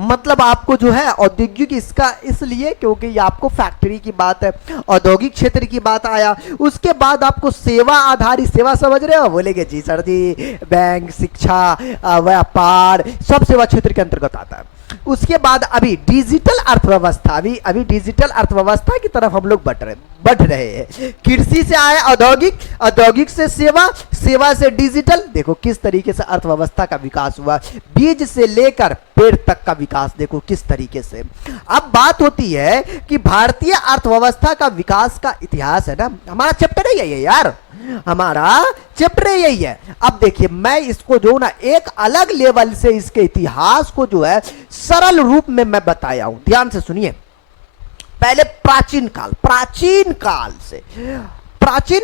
मतलब आपको जो है औद्योगिक इसका इसलिए क्योंकि ये आपको फैक्ट्री की बात है, औद्योगिक क्षेत्र की बात आया। उसके बाद आपको सेवा आधारित, सेवा समझ रहे हो, बोलेंगे जी सर जी, बैंक, शिक्षा, व्यापार सब सेवा क्षेत्र के अंतर्गत आता है। उसके बाद अभी डिजिटल अर्थव्यवस्था, अभी डिजिटल अर्थव्यवस्था की तरफ हम लोग बढ़ रहे हैं। कृषि से आए औद्योगिक, औद्योगिक से सेवा, सेवा से डिजिटल। देखो किस तरीके से अर्थव्यवस्था का विकास हुआ, बीज से लेकर पेड़ तक का विकास देखो किस तरीके से। अब बात होती है कि भारतीय अर्थव्यवस्था का विकास का इतिहास है ना, हमारा चैप्टर ही है यार, हमारा चैप्टर यही है। अब देखिए मैं इसको जो ना एक अलग लेवल से इसके इतिहास को जो है सरल रूप में मैं बताया हूं, ध्यान से सुनिए। पहले प्राचीन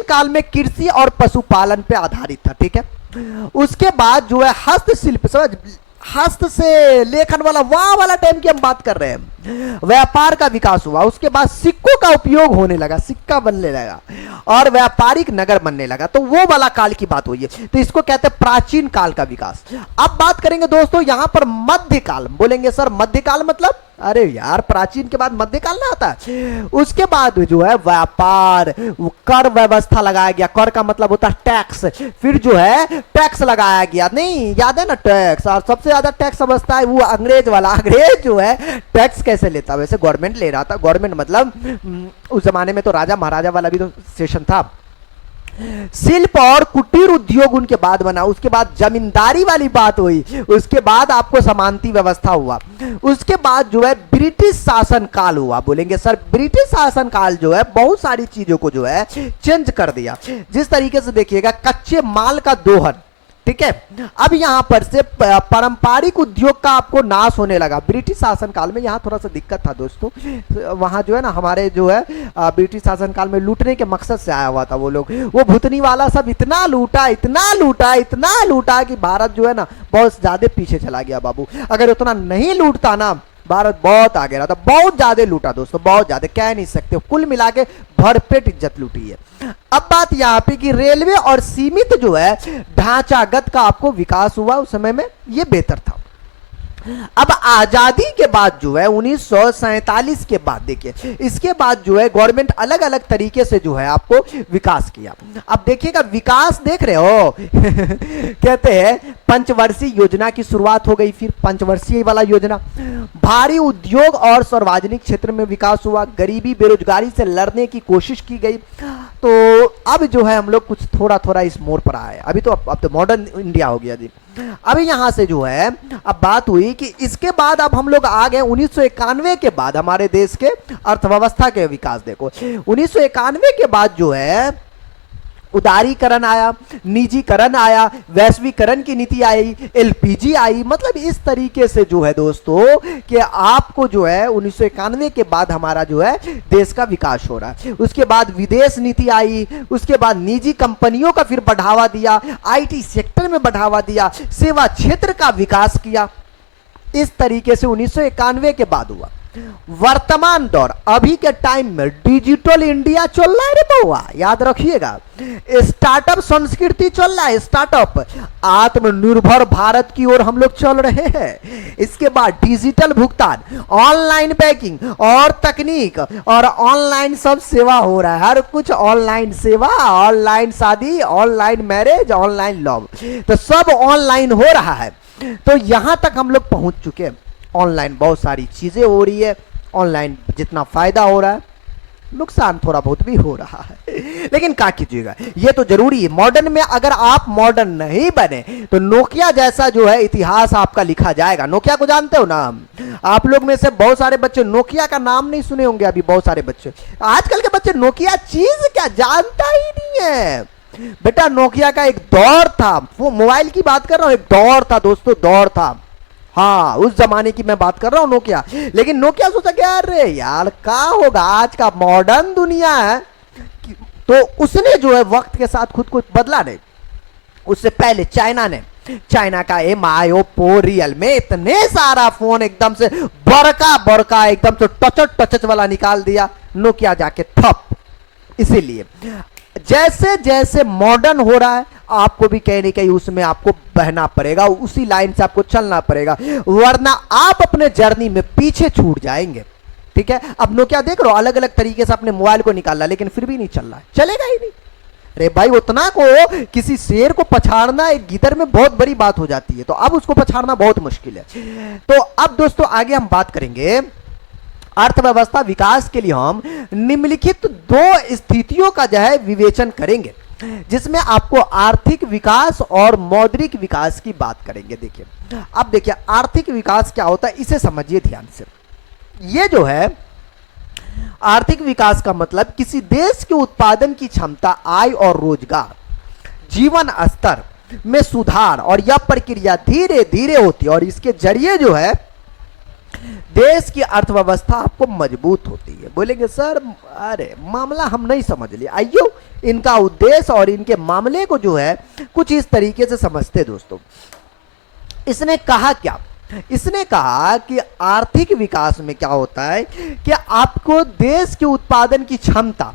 काल में कृषि और पशुपालन पे आधारित था, ठीक है। उसके बाद जो है हस्तशिल्प, समझ, हस्त से लेखन वाला वहां वाला टाइम की हम बात कर रहे हैं, व्यापार का विकास हुआ। उसके बाद सिक्कों का उपयोग होने लगा, सिक्का बनने लगा और व्यापारिक नगर बनने लगा, तो वो वाला काल की बात हुई है, तो इसको कहते हैं प्राचीन काल का विकास। अब बात करेंगे दोस्तों यहां पर मध्यकाल, बोलेंगे सर मध्यकाल मतलब, अरे यार प्राचीन के बाद मध्यकाल ना आता है। उसके बाद जो है व्यापार, कर व्यवस्था लगाया गया, कर का मतलब होता है टैक्स, फिर जो है टैक्स लगाया गया, नहीं याद है ना टैक्स, और सबसे ज्यादा टैक्स समझता है वो अंग्रेज वाला, अंग्रेज जो है टैक्स कैसे लेता, वैसे गवर्नमेंट ले रहा था, गवर्नमेंट मतलब उस जमाने में तो राजा महाराजा वाला भी तो सेशन था। शिल्प और कुटीर उद्योग उनके बाद बना, उसके बाद जमींदारी वाली बात हुई, उसके बाद आपको समानती व्यवस्था हुआ, उसके बाद जो है ब्रिटिश शासन काल हुआ। बोलेंगे सर ब्रिटिश शासन काल जो है बहुत सारी चीजों को जो है चेंज कर दिया, जिस तरीके से देखिएगा कच्चे माल का दोहन, ठीक है। अब यहां पर से पारंपरिक उद्योग का आपको नाश होने लगा ब्रिटिश शासन काल में। यहां थोड़ा सा दिक्कत था दोस्तों, वहां जो है ना हमारे जो है ब्रिटिश शासन काल में लूटने के मकसद से आया हुआ था वो लोग, वो भुतनी वाला सब इतना लूटा, इतना लूटा, इतना लूटा कि भारत जो है ना बहुत ज्यादा पीछे चला गया बाबू। अगर उतना नहीं लूटता ना भारत बहुत आगे रहा था, बहुत ज्यादा लूटा दोस्तों, बहुत ज्यादा, कह नहीं सकते, कुल मिला के भरपेट इज्जत लूटी है। अब बात यहाँ पे कि रेलवे और सीमित जो है ढांचागत का आपको विकास हुआ उस समय में, ये बेहतर था। अब आजादी के बाद जो है 1947 के बाद देखिए, इसके बाद जो है गवर्नमेंट अलग अलग तरीके से जो है आपको विकास किया। अब देखिएगा विकास देख रहे हो कहते हैं पंचवर्षीय योजना की शुरुआत हो गई, फिर पंचवर्षीय वाला योजना, भारी उद्योग और सार्वजनिक क्षेत्र में विकास हुआ, गरीबी बेरोजगारी से लड़ने की कोशिश की गई। तो अब जो है हम लोग कुछ थोड़ा थोड़ा इस मोड़ पर आए, अभी तो अब तो मॉडर्न इंडिया हो गया जी। अभी यहां से जो है अब बात हुई कि इसके बाद अब हम लोग आ गए 1991 के बाद हमारे देश के अर्थव्यवस्था के विकास। देखो 1991 के बाद जो है उदारीकरण आया, निजीकरण आया, वैश्वीकरण की नीति आई, एलपीजी आई, मतलब इस तरीके से जो है दोस्तों कि आपको जो है 1991 के बाद हमारा जो है देश का विकास हो रहा है। उसके बाद विदेश नीति आई, उसके बाद निजी कंपनियों का फिर बढ़ावा दिया, आईटी सेक्टर में बढ़ावा दिया, सेवा क्षेत्र का विकास किया। इस तरीके से 1991 के बाद हुआ। वर्तमान दौर अभी के टाइम में डिजिटल इंडिया चल रहा है रे बउआ, याद रखिएगा, स्टार्टअप संस्कृति चल रहा है, स्टार्टअप, आत्मनिर्भर भारत की ओर हम लोग चल रहे हैं। इसके बाद डिजिटल भुगतान, ऑनलाइन बैंकिंग और तकनीक और ऑनलाइन सब सेवा हो रहा है, हर कुछ ऑनलाइन सेवा, ऑनलाइन शादी, ऑनलाइन मैरिज, ऑनलाइन लव, तो सब ऑनलाइन हो रहा है। तो यहां तक हम लोग पहुंच चुके हैं, ऑनलाइन बहुत सारी चीजें हो रही है, ऑनलाइन जितना फायदा हो रहा है नुकसान थोड़ा बहुत भी हो रहा है, लेकिन क्या कीजिएगा ये तो जरूरी है। मॉडर्न में अगर आप मॉडर्न नहीं बने तो नोकिया जैसा जो है इतिहास आपका लिखा जाएगा। नोकिया को जानते हो ना, आप लोग में से बहुत सारे बच्चे नोकिया का नाम नहीं सुने होंगे, अभी बहुत सारे बच्चे, आजकल के बच्चे नोकिया चीज क्या जानता ही नहीं है बेटा। नोकिया का एक दौर था, वो मोबाइल की बात कर रहा हूं, एक दौर था दोस्तों, दौर था, हाँ उस जमाने की मैं बात कर रहा हूं नोकिया। लेकिन नोकिया सोचा क्या, अरे यार क्या होगा, आज का मॉडर्न दुनिया है, तो उसने जो है वक्त के साथ खुद को बदला नहीं। उससे पहले चाइना ने चाइना का MI, ओप्पो, रियलमी, इतने सारा फोन एकदम से बड़का बड़का एकदम से टच वाला निकाल दिया, नोकिया जाके ठप। इसीलिए जैसे जैसे मॉडर्न हो रहा है, आपको भी कहीं ना कहीं उसमें आपको बहना पड़ेगा, उसी लाइन से आपको चलना पड़ेगा, वरना आप अपने जर्नी में पीछे छूट जाएंगे। ठीक है, अब नोकिया देख रहे हो अलग अलग तरीके से अपने मोबाइल को निकाला, लेकिन फिर भी नहीं चल रहा है, चलेगा ही नहीं। अरे भाई, उतना को किसी शेर को पछाड़ना एक गिदर में बहुत बड़ी बात हो जाती है, तो अब उसको पछाड़ना बहुत मुश्किल है। तो अब दोस्तों आगे हम बात करेंगे अर्थव्यवस्था विकास के लिए हम निम्नलिखित दो स्थितियों का जो है विवेचन करेंगे, जिसमें आपको आर्थिक विकास और मौद्रिक विकास की बात करेंगे। देखिए, अब देखिए आर्थिक विकास क्या होता है, इसे समझिए ध्यान से। ये जो है आर्थिक विकास का मतलब किसी देश के उत्पादन की क्षमता, आय और रोजगार, जीवन स्तर में सुधार, और यह प्रक्रिया धीरे धीरे होती है और इसके जरिए जो है देश की अर्थव्यवस्था आपको मजबूत होती है। बोलेंगे सर अरे मामला हम नहीं समझ लिए, आइयो इनका उद्देश्य और इनके मामले को जो है कुछ इस तरीके से समझते। दोस्तों इसने कहा क्या, इसने कहा कि आर्थिक विकास में क्या होता है कि आपको देश के उत्पादन की क्षमता,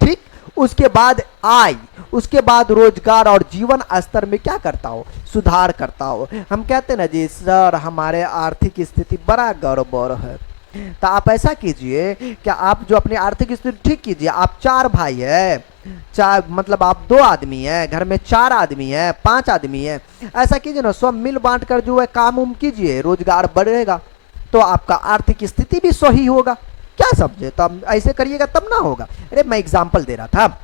ठीक, उसके बाद आय, उसके बाद रोजगार और जीवन स्तर में क्या करता हो, सुधार करता हो। हम कहते ना जी सर हमारे आर्थिक स्थिति बड़ा गड़बड़ है, तो आप ऐसा कीजिए कि आप जो अपनी आर्थिक स्थिति ठीक कीजिए। आप 4 भाई है, चार मतलब आप 2 आदमी है, घर में 4 आदमी है, 5 आदमी है, ऐसा कीजिए ना, सब मिल बांट कर जो है काम उम कीजिए, रोजगार बढ़ेगा तो आपका आर्थिक स्थिति भी सही होगा। क्या समझे, तो आप ऐसे करिएगा तब ना होगा। अरे मैं एग्जाम्पल दे रहा था,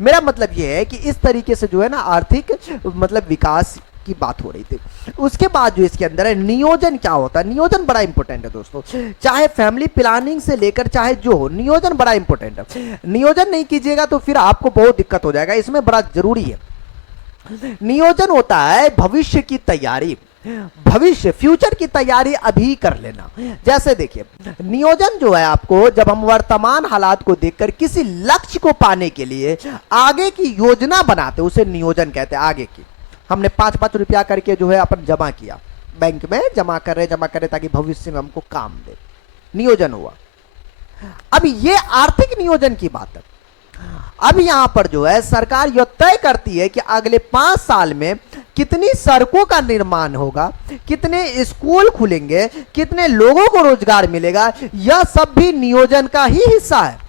मेरा मतलब ये है कि इस तरीके से जो है ना आर्थिक मतलब विकास की बात हो रही थी। उसके बाद जो इसके अंदर है नियोजन क्या होता है, नियोजन बड़ा इंपॉर्टेंट है दोस्तों, चाहे फैमिली प्लानिंग से लेकर चाहे जो हो, नियोजन बड़ा इंपॉर्टेंट है। नियोजन नहीं कीजिएगा तो फिर आपको बहुत दिक्कत हो जाएगा, इसमें बड़ा जरूरी है। नियोजन होता है भविष्य की तैयारी, भविष्य फ्यूचर की तैयारी अभी कर लेना। जैसे देखिए नियोजन जो है आपको, जब हम वर्तमान हालात को देखकर किसी लक्ष्य को पाने के लिए आगे की योजना बनाते, उसे नियोजन कहते हैं। आगे की हमने 5-5 रुपया करके जो है अपन जमा किया, बैंक में जमा करे ताकि भविष्य में हमको काम दे, नियोजन हुआ। अब ये आर्थिक नियोजन की बात है। अब यहां पर जो है सरकार यह तय करती है कि अगले 5 साल में कितनी सड़कों का निर्माण होगा, कितने स्कूल खुलेंगे, कितने लोगों को रोजगार मिलेगा, यह सब भी नियोजन का ही हिस्सा है।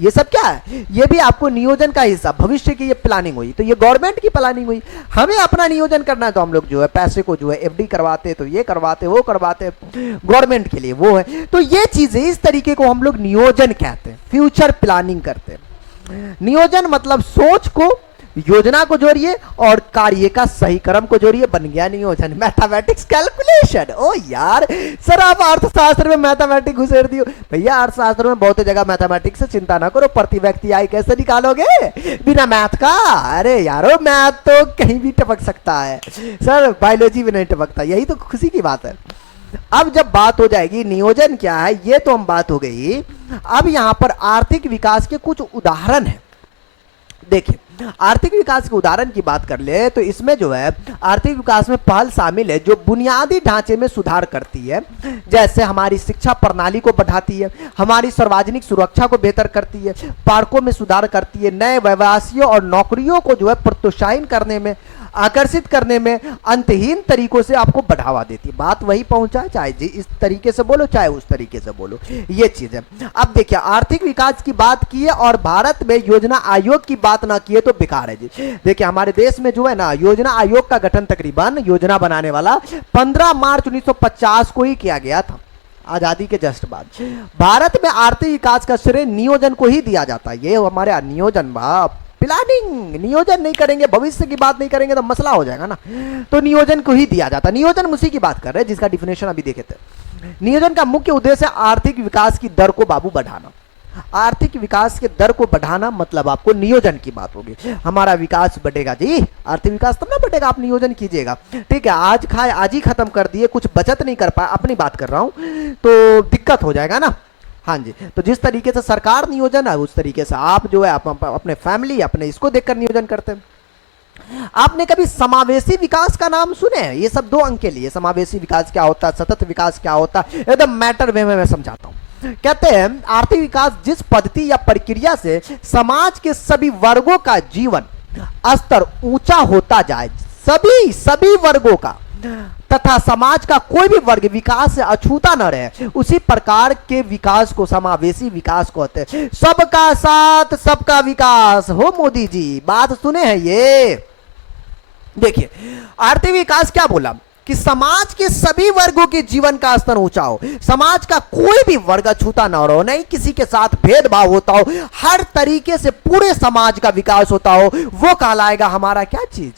ये सब क्या है, ये भी आपको नियोजन का हिस्सा, भविष्य की ये प्लानिंग हुई, तो ये गवर्नमेंट की प्लानिंग हुई। हमें अपना नियोजन करना है तो हम लोग जो है पैसे को जो है FD करवाते, तो ये करवाते वो करवाते, गवर्नमेंट के लिए वो है। तो ये चीजें इस तरीके को हम लोग नियोजन कहते हैं, फ्यूचर प्लानिंग करते हैं। नियोजन मतलब सोच को, योजना को जोड़िए और कार्य का सही क्रम को जोड़िए, बन गया नियोजन। Mathematics calculation. ओ यार सर आप अर्थशास्त्र में मैथमेटिक्स घुसेड़ दियो। भैया अर्थशास्त्र में बहुत जगह मैथमेटिक्स से चिंता ना करो, प्रति व्यक्ति आय कैसे निकालोगे बिना मैथ का। अरे यारो मैथ तो कहीं भी टपक सकता है सर, बायोलॉजी में नहीं टपकता, यही तो खुशी की बात है। अब जब बात हो जाएगी नियोजन क्या है, ये तो हम बात हो गई। अब यहां पर आर्थिक विकास के कुछ उदाहरण हैं। देखिए आर्थिक विकास के उदाहरण की बात कर ले तो इसमें जो है आर्थिक विकास में पहल शामिल है जो बुनियादी ढांचे में सुधार करती है, जैसे हमारी शिक्षा प्रणाली को बढ़ाती है, हमारी सार्वजनिक सुरक्षा को बेहतर करती है, पार्कों में सुधार करती है, नए व्यवसायों और नौकरियों को जो है प्रोत्साहित करने में, आकर्षित करने में अंतहीन तरीकों से आपको बढ़ावा देती है। बात वही पहुंचा, चाहे जी इस तरीके से बोलो चाहे उस तरीके से बोलो, ये चीज है। अब देखिए आर्थिक विकास की बात की है और भारत में योजना आयोग की बात ना की है तो बेकार है जी। देखिए हमारे देश में जो है ना योजना आयोग का गठन तकरीबन योजना बनाने वाला 15 मार्च 1950 को ही किया गया था, आजादी के जस्ट बाद। भारत में आर्थिक विकास का श्रेय नियोजन को ही दिया जाता है। ये हमारे नियोजन बाप प्लानिंग, नियोजन नहीं करेंगे, भविष्य की बात नहीं करेंगे तो मसला हो जाएगा ना, तो नियोजन को ही दिया जाता है। नियोजन उसी की बात कर रहे हैं जिसका डिफिनेशन अभी देखे थे। नियोजन का मुख्य उद्देश्य है आर्थिक विकास की दर को बाबू बढ़ाना। आर्थिक विकास के दर को बढ़ाना मतलब आपको नियोजन की बात होगी। हमारा विकास बढ़ेगा जी, आर्थिक विकास तब ना बढ़ेगा आप नियोजन कीजिएगा। ठीक है, आज खाए आज ही खत्म कर दिए, कुछ बचत नहीं कर पाए, अपनी बात कर रहा हूं, तो दिक्कत हो जाएगा ना। हाँ जी, तो जिस तरीके से सरकार नियोजन है उस तरीके से आप जो है अपने फैमिली अपने इसको देखकर नियोजन करते हैं। आपने कभी समावेशी विकास का नाम सुने हैं? ये सब 2 अंक के लिए, समावेशी विकास क्या होता है, सतत विकास क्या होता है, एकदम मैटर वे में मैं समझाता हूं। कहते हैं आर्थिक विकास जिस पद्धति या प्रक्रिया से समाज के सभी वर्गों का जीवन स्तर ऊंचा होता जाए, सभी वर्गों का, तथा समाज का कोई भी वर्ग विकास से अछूता न रहे, उसी प्रकार के विकास को समावेशी विकास कहते हैं। सबका साथ सबका विकास हो मोदी जी, बात सुने हैं ये? देखिए आर्थिक विकास क्या बोला कि समाज के सभी वर्गों के जीवन का स्तर ऊंचा हो, समाज का कोई भी वर्ग अछूता ना हो, नहीं किसी के साथ भेदभाव होता हो, हर तरीके से पूरे समाज का विकास होता हो, वो कहलाएगा हमारा क्या चीज?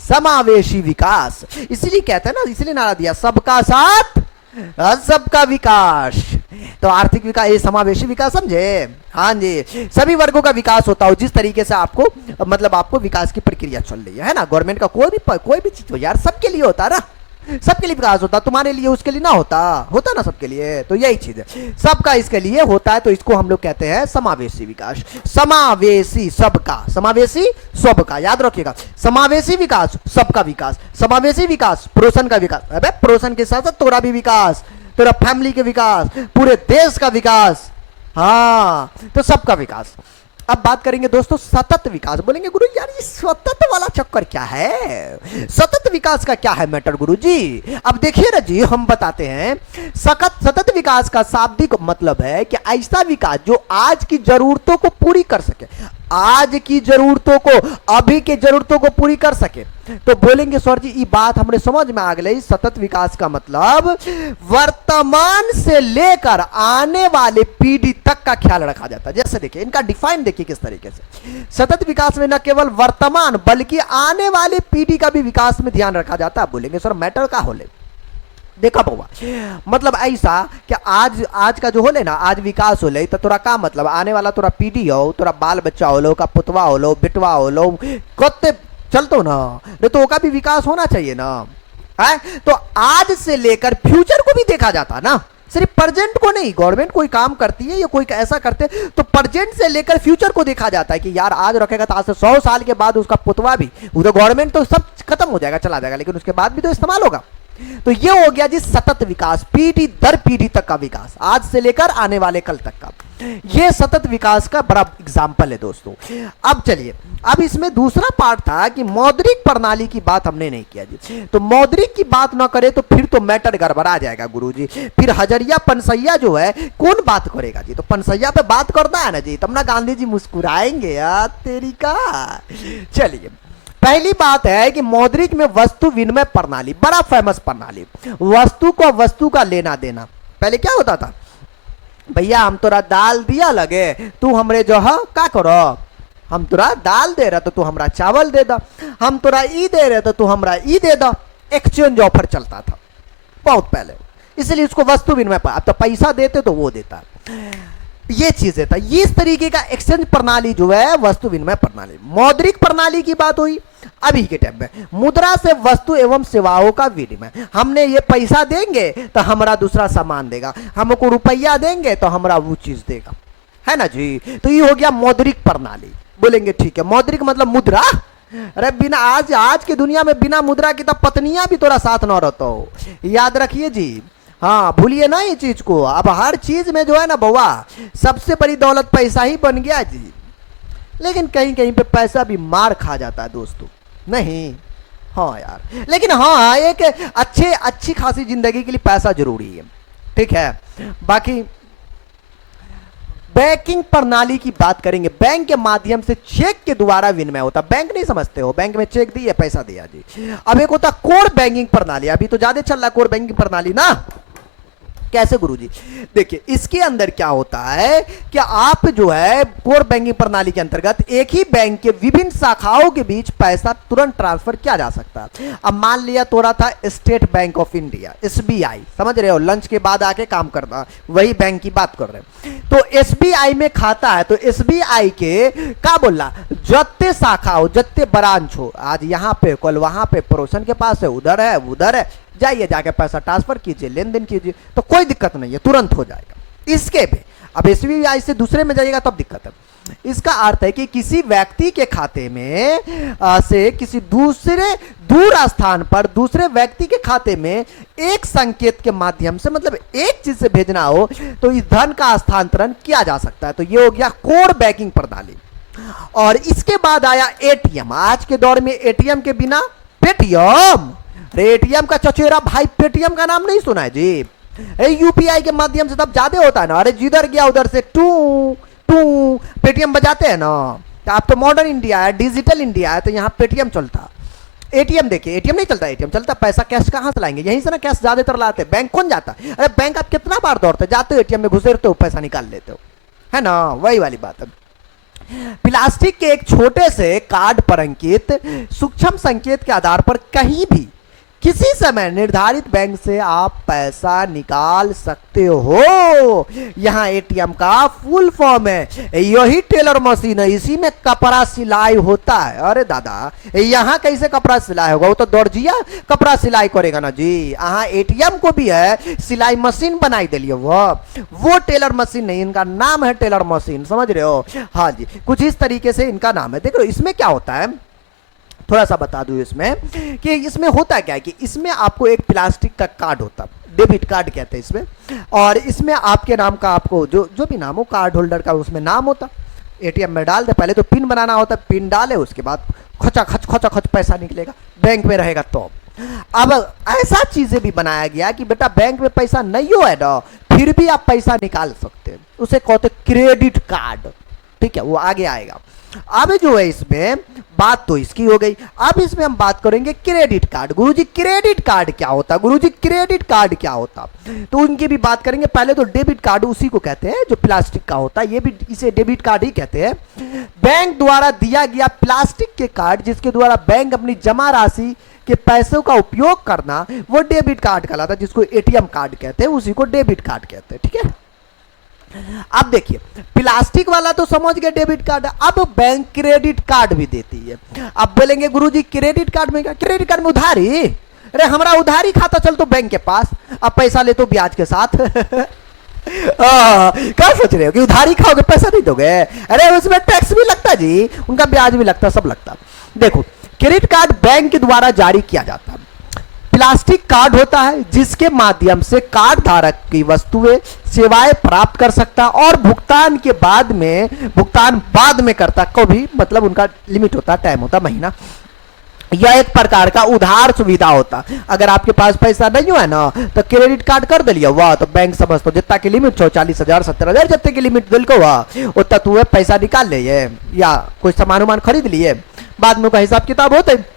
समावेशी विकास। इसलिए कहते हैं ना, इसलिए नारा दिया सबका साथ सबका विकास। तो आर्थिक विकास ये समावेशी विकास समझे? हाँ जी, सभी वर्गों का विकास होता हो जिस तरीके से आपको मतलब आपको विकास की प्रक्रिया चल रही है ना। गवर्नमेंट का कोई भी चीज हो यार, सबके लिए होता है ना, सबके लिए विकास होता, तुम्हारे लिए उसके लिए ना होता ना सबके लिए। तो यही चीज है, सबका इसके लिए होता है, तो इसको हम लोग कहते हैं समावेशी विकास। समावेशी सबका, समावेशी सबका, याद रखिएगा, समावेशी विकास सबका विकास, समावेशी विकास प्रोसन का विकास, अबे प्रोसन के साथ साथ तोरा भी विकास, तेरा फैमिली के विकास, पूरे देश का विकास, हाँ तो सबका विकास। अब बात करेंगे दोस्तों सतत विकास। बोलेंगे गुरु यार ये सतत वाला चक्कर क्या है, सतत विकास का क्या है मैटर गुरु जी? अब देखिए ना जी, हम बताते हैं। सतत विकास का शाब्दिक मतलब है कि ऐसा विकास जो आज की जरूरतों को पूरी कर सके, आज की जरूरतों को, अभी के जरूरतों को पूरी कर सके। तो बोलेंगे सर जी ये बात हमने समझ में आ गई, सतत विकास का मतलब वर्तमान से लेकर आने वाले पीढ़ी तक का ख्याल रखा जाता है। जैसे देखिए इनका डिफाइन देखिए किस तरीके से, सतत विकास में न केवल वर्तमान बल्कि आने वाले पीढ़ी का भी विकास में ध्यान रखा जाता है। बोलेंगे सर मैटर का होले, देखा बउआ मतलब ऐसा कि आज का जो होले ना, आज विकास होले तो तोरा का मतलब आने वाला तोरा पीढ़ी हो, तोरा बाल बच्चा होलो का पुतवा होलो बेटवा होलो कत्ते चलतो ना, नहीं तो का भी विकास होना चाहिए ना है। तो आज से लेकर फ्यूचर को भी देखा जाता ना, सिर्फ प्रेजेंट को नहीं। गवर्नमेंट कोई काम करती है या कोई ऐसा करते तो प्रेजेंट से लेकर फ्यूचर को देखा जाता है कि यार आज रखेगा तो आज से 100 साल के बाद उसका पुतवा भी, उधर गवर्नमेंट तो सब खत्म हो जाएगा चला जाएगा, लेकिन उसके बाद भी तो इस्तेमाल होगा। तो ये हो गया जी सतत विकास, पीढ़ी दर पीढ़ी तक का विकास, आज से लेकर आने वाले कल तक का, ये सतत विकास का बड़ा एग्जाम्पल है दोस्तों। अब चलिए, अब इसमें दूसरा पार्ट था कि मौद्रिक प्रणाली की बात हमने नहीं किया जी। तो मौद्रिक की बात ना करे तो फिर तो मैटर गड़बड़ा जाएगा गुरुजी, फिर हजरिया पनसैया जो है कौन बात करेगा जी? तो पनसैया पे बात करना है ना जी, तब ना गांधी जी मुस्कुराएंगे यार तेरी का। चलिए पहली बात है कि मौद्रिक में वस्तु विनिमय प्रणाली, बड़ा फेमस प्रणाली, वस्तु को वस्तु का लेना देना। पहले क्या होता था, भैया हम तोरा दाल दिया लगे, तू हमरे जो है क्या करो, हम तोरा दाल दे रहे तो तू हमरा चावल दे दा, हम तोरा ई दे रहे तो तू हमरा ई दे दा। एक्सचेंज ऑफर चलता था बहुत पहले, इसलिए इसको वस्तु विनिमय। अब तो पैसा देते तो वो देता, ये चीजें था। इस तरीके का एक्सचेंज प्रणाली जो है वस्तु विनिमय प्रणाली। मौद्रिक प्रणाली की बात हुई अभी के टाइम में, मुद्रा से वस्तु एवं सेवाओं का विनिमय। हमने ये पैसा देंगे तो हमारा दूसरा सामान देगा, हमको रुपया देंगे तो हमारा वो चीज देगा, है ना जी। तो ये हो गया मौद्रिक प्रणाली। बोलेंगे ठीक है, मौद्रिक मतलब मुद्रा। अरे बिना आज के दुनिया में बिना मुद्रा की तो पत्नियां भी थोड़ा साथ न रहता हो, याद रखिए जी। हाँ भूलिए ना ये चीज को। अब हर चीज में जो है ना बउआ, सबसे बड़ी दौलत पैसा ही बन गया जी। लेकिन कहीं कहीं पे पैसा भी मार खा जाता है दोस्तों, नहीं? हाँ यार, लेकिन हाँ एक अच्छी खासी जिंदगी के लिए पैसा जरूरी है, ठीक है। बाकी बैंकिंग प्रणाली की बात करेंगे। बैंक के माध्यम से चेक के द्वारा विनिमय होता। बैंक नहीं समझते हो, बैंक में चेक दिए पैसा दिया जी। अब एक होता कोर बैंकिंग प्रणाली, अभी तो ज्यादा चल रहा है कोर बैंकिंग प्रणाली ना। कैसे गुरुजी? देखिए इसके अंदर क्या होता है कि आप जो है कोर बैंकिंग प्रणाली के अंतर्गत एक ही बैंक के विभिन्न शाखाओं के बीच पैसा तुरंत ट्रांसफर किया जा सकता है। अब मान लिया तोरा था state bank of India, SBI, समझ रहे हो, लंच के बाद आके काम करना, वही बैंक की बात कर रहे हैं। तो एसबीआई में खाता है, तो एसबीआई के क्या बोल रहा, जत्ते शाखा हो, जत्ते ब्रांच हो, आज यहाँ पे कल वहां पे पड़ोसन के पास है, उधर है उधर है, जाइए जाके पैसा ट्रांसफर कीजिए, लेन देन कीजिए, तो कोई दिक्कत नहीं है, तुरंत हो जाएगा। इसके भी अब एसबीआई से दूसरे में जाइएगा तब दिक्कत है। इसका अर्थ है कि किसी व्यक्ति के खाते में से किसी दूसरे दूर स्थान पर दूसरे व्यक्ति के खाते में एक संकेत के माध्यम से, मतलब एक चीज से भेजना हो तो इस धन का हस्तांतरण किया जा सकता है। तो ये हो गया कोर बैंकिंग प्रणाली। और इसके बाद आया एटीएम। आज के दौर में एटीएम के बिना पेटीएम, अरे एटीएम का चचेरा भाई पेटीएम का नाम नहीं सुना है जी। यूपीआई के माध्यम से तब ज्यादा होता है ना, अरे जिधर गया उधर से टू टू पेटीएम बजाते हैं ना। तो अब तो मॉडर्न इंडिया है, डिजिटल इंडिया है, तो यहाँ पेटीएम चलता। एटीएम देखिए, एटीएम नहीं चलता, एटीएम चलता पैसा कैश कहाँ से लाएंगे, यहीं से ना कैश ज्यादातर लाते हैं। बैंक कौन जाता है, अरे बैंक आप कितना बार दौड़ते जाते हो एटीएम में घुसे रहते हो पैसा निकाल लेते हो, है ना, वही वाली बात है। प्लास्टिक के एक छोटे से कार्ड पर अंकित सूक्ष्म संकेत के आधार पर कहीं भी किसी समय निर्धारित बैंक से आप पैसा निकाल सकते हो। यहां एटीएम का फुल फॉर्म है, यही टेलर मशीन है, इसी में कपड़ा सिलाई होता है। अरे दादा यहां कैसे कपड़ा सिलाई होगा, वो तो दर्जिया कपड़ा सिलाई करेगा ना जी। यहां एटीएम को भी है सिलाई मशीन बनाई दिलिए, वो टेलर मशीन नहीं, इनका नाम है टेलर मशीन, समझ रहे हो। हाँ जी, कुछ इस तरीके से इनका नाम है। देखो इसमें क्या होता है, थोड़ा सा बता दूं इसमें कि इसमें होता क्या है कि इसमें आपको एक प्लास्टिक का कार्ड होता है, डेबिट कार्ड कहते हैं इसमें, और इसमें आपके नाम का आपको जो भी नाम हो कार्ड होल्डर का उसमें नाम होता। एटीएम में डाल दे, पहले तो पिन बनाना होता, पिन डाले उसके बाद खचा खच पैसा निकलेगा, बैंक में रहेगा। तो अब ऐसा चीजें भी बनाया गया कि बेटा बैंक में पैसा नहीं हो है ना, फिर भी आप पैसा निकाल सकते हैं, उसे कहते क्रेडिट कार्ड, ठीक है, वो आगे आएगा। अब जो है इसमें बात तो इसकी हो गई, अब इसमें हम बात करेंगे क्रेडिट कार्ड। गुरुजी क्रेडिट कार्ड क्या होता, गुरुजी क्रेडिट कार्ड क्या होता, तो उनकी भी बात करेंगे। पहले तो डेबिट कार्ड उसी को कहते हैं जो प्लास्टिक का होता है, ये भी इसे डेबिट कार्ड ही कहते हैं। बैंक द्वारा दिया गया प्लास्टिक के कार्ड जिसके द्वारा बैंक अपनी जमा राशि के पैसों का उपयोग करना, वो डेबिट कार्ड कहलाता है, जिसको एटीएम कार्ड कहते हैं, उसी को डेबिट कार्ड कहते हैं, ठीक है। अब देखिए प्लास्टिक वाला तो समझ गए डेबिट कार्ड, अब बैंक क्रेडिट कार्ड भी देती है। अब बोलेंगे गुरुजी क्रेडिट कार्ड में क्या, क्रेडिट कार्ड में उधारी, अरे हमारा उधारी खाता चल तो बैंक के पास, अब पैसा ले तो ब्याज के साथ क्या सोच रहे हो कि उधारी खाओगे पैसा नहीं दोगे, अरे उसमें टैक्स भी लगता जी, उनका ब्याज भी लगता, सब लगता। देखो क्रेडिट कार्ड बैंक के द्वारा जारी किया जाता है, प्लास्टिक कार्ड होता है जिसके माध्यम से कार्ड धारक की वस्तुएं सेवाएं प्राप्त कर सकता है और भुगतान बाद में करता, कभी मतलब उनका लिमिट होता, टाइम होता, महीना। यह एक प्रकार का उधार सुविधा होता। अगर आपके पास पैसा नहीं है ना तो क्रेडिट कार्ड कर दिलिए, वाह, तो बैंक समझ जितना की लिमिट हो 40,000 70,000 जितने की लिमिट दिल को वाह उतना तू पैसा निकाल ले, या कोई सामान उमान खरीद लिए, बाद में का हिसाब किताब होता है।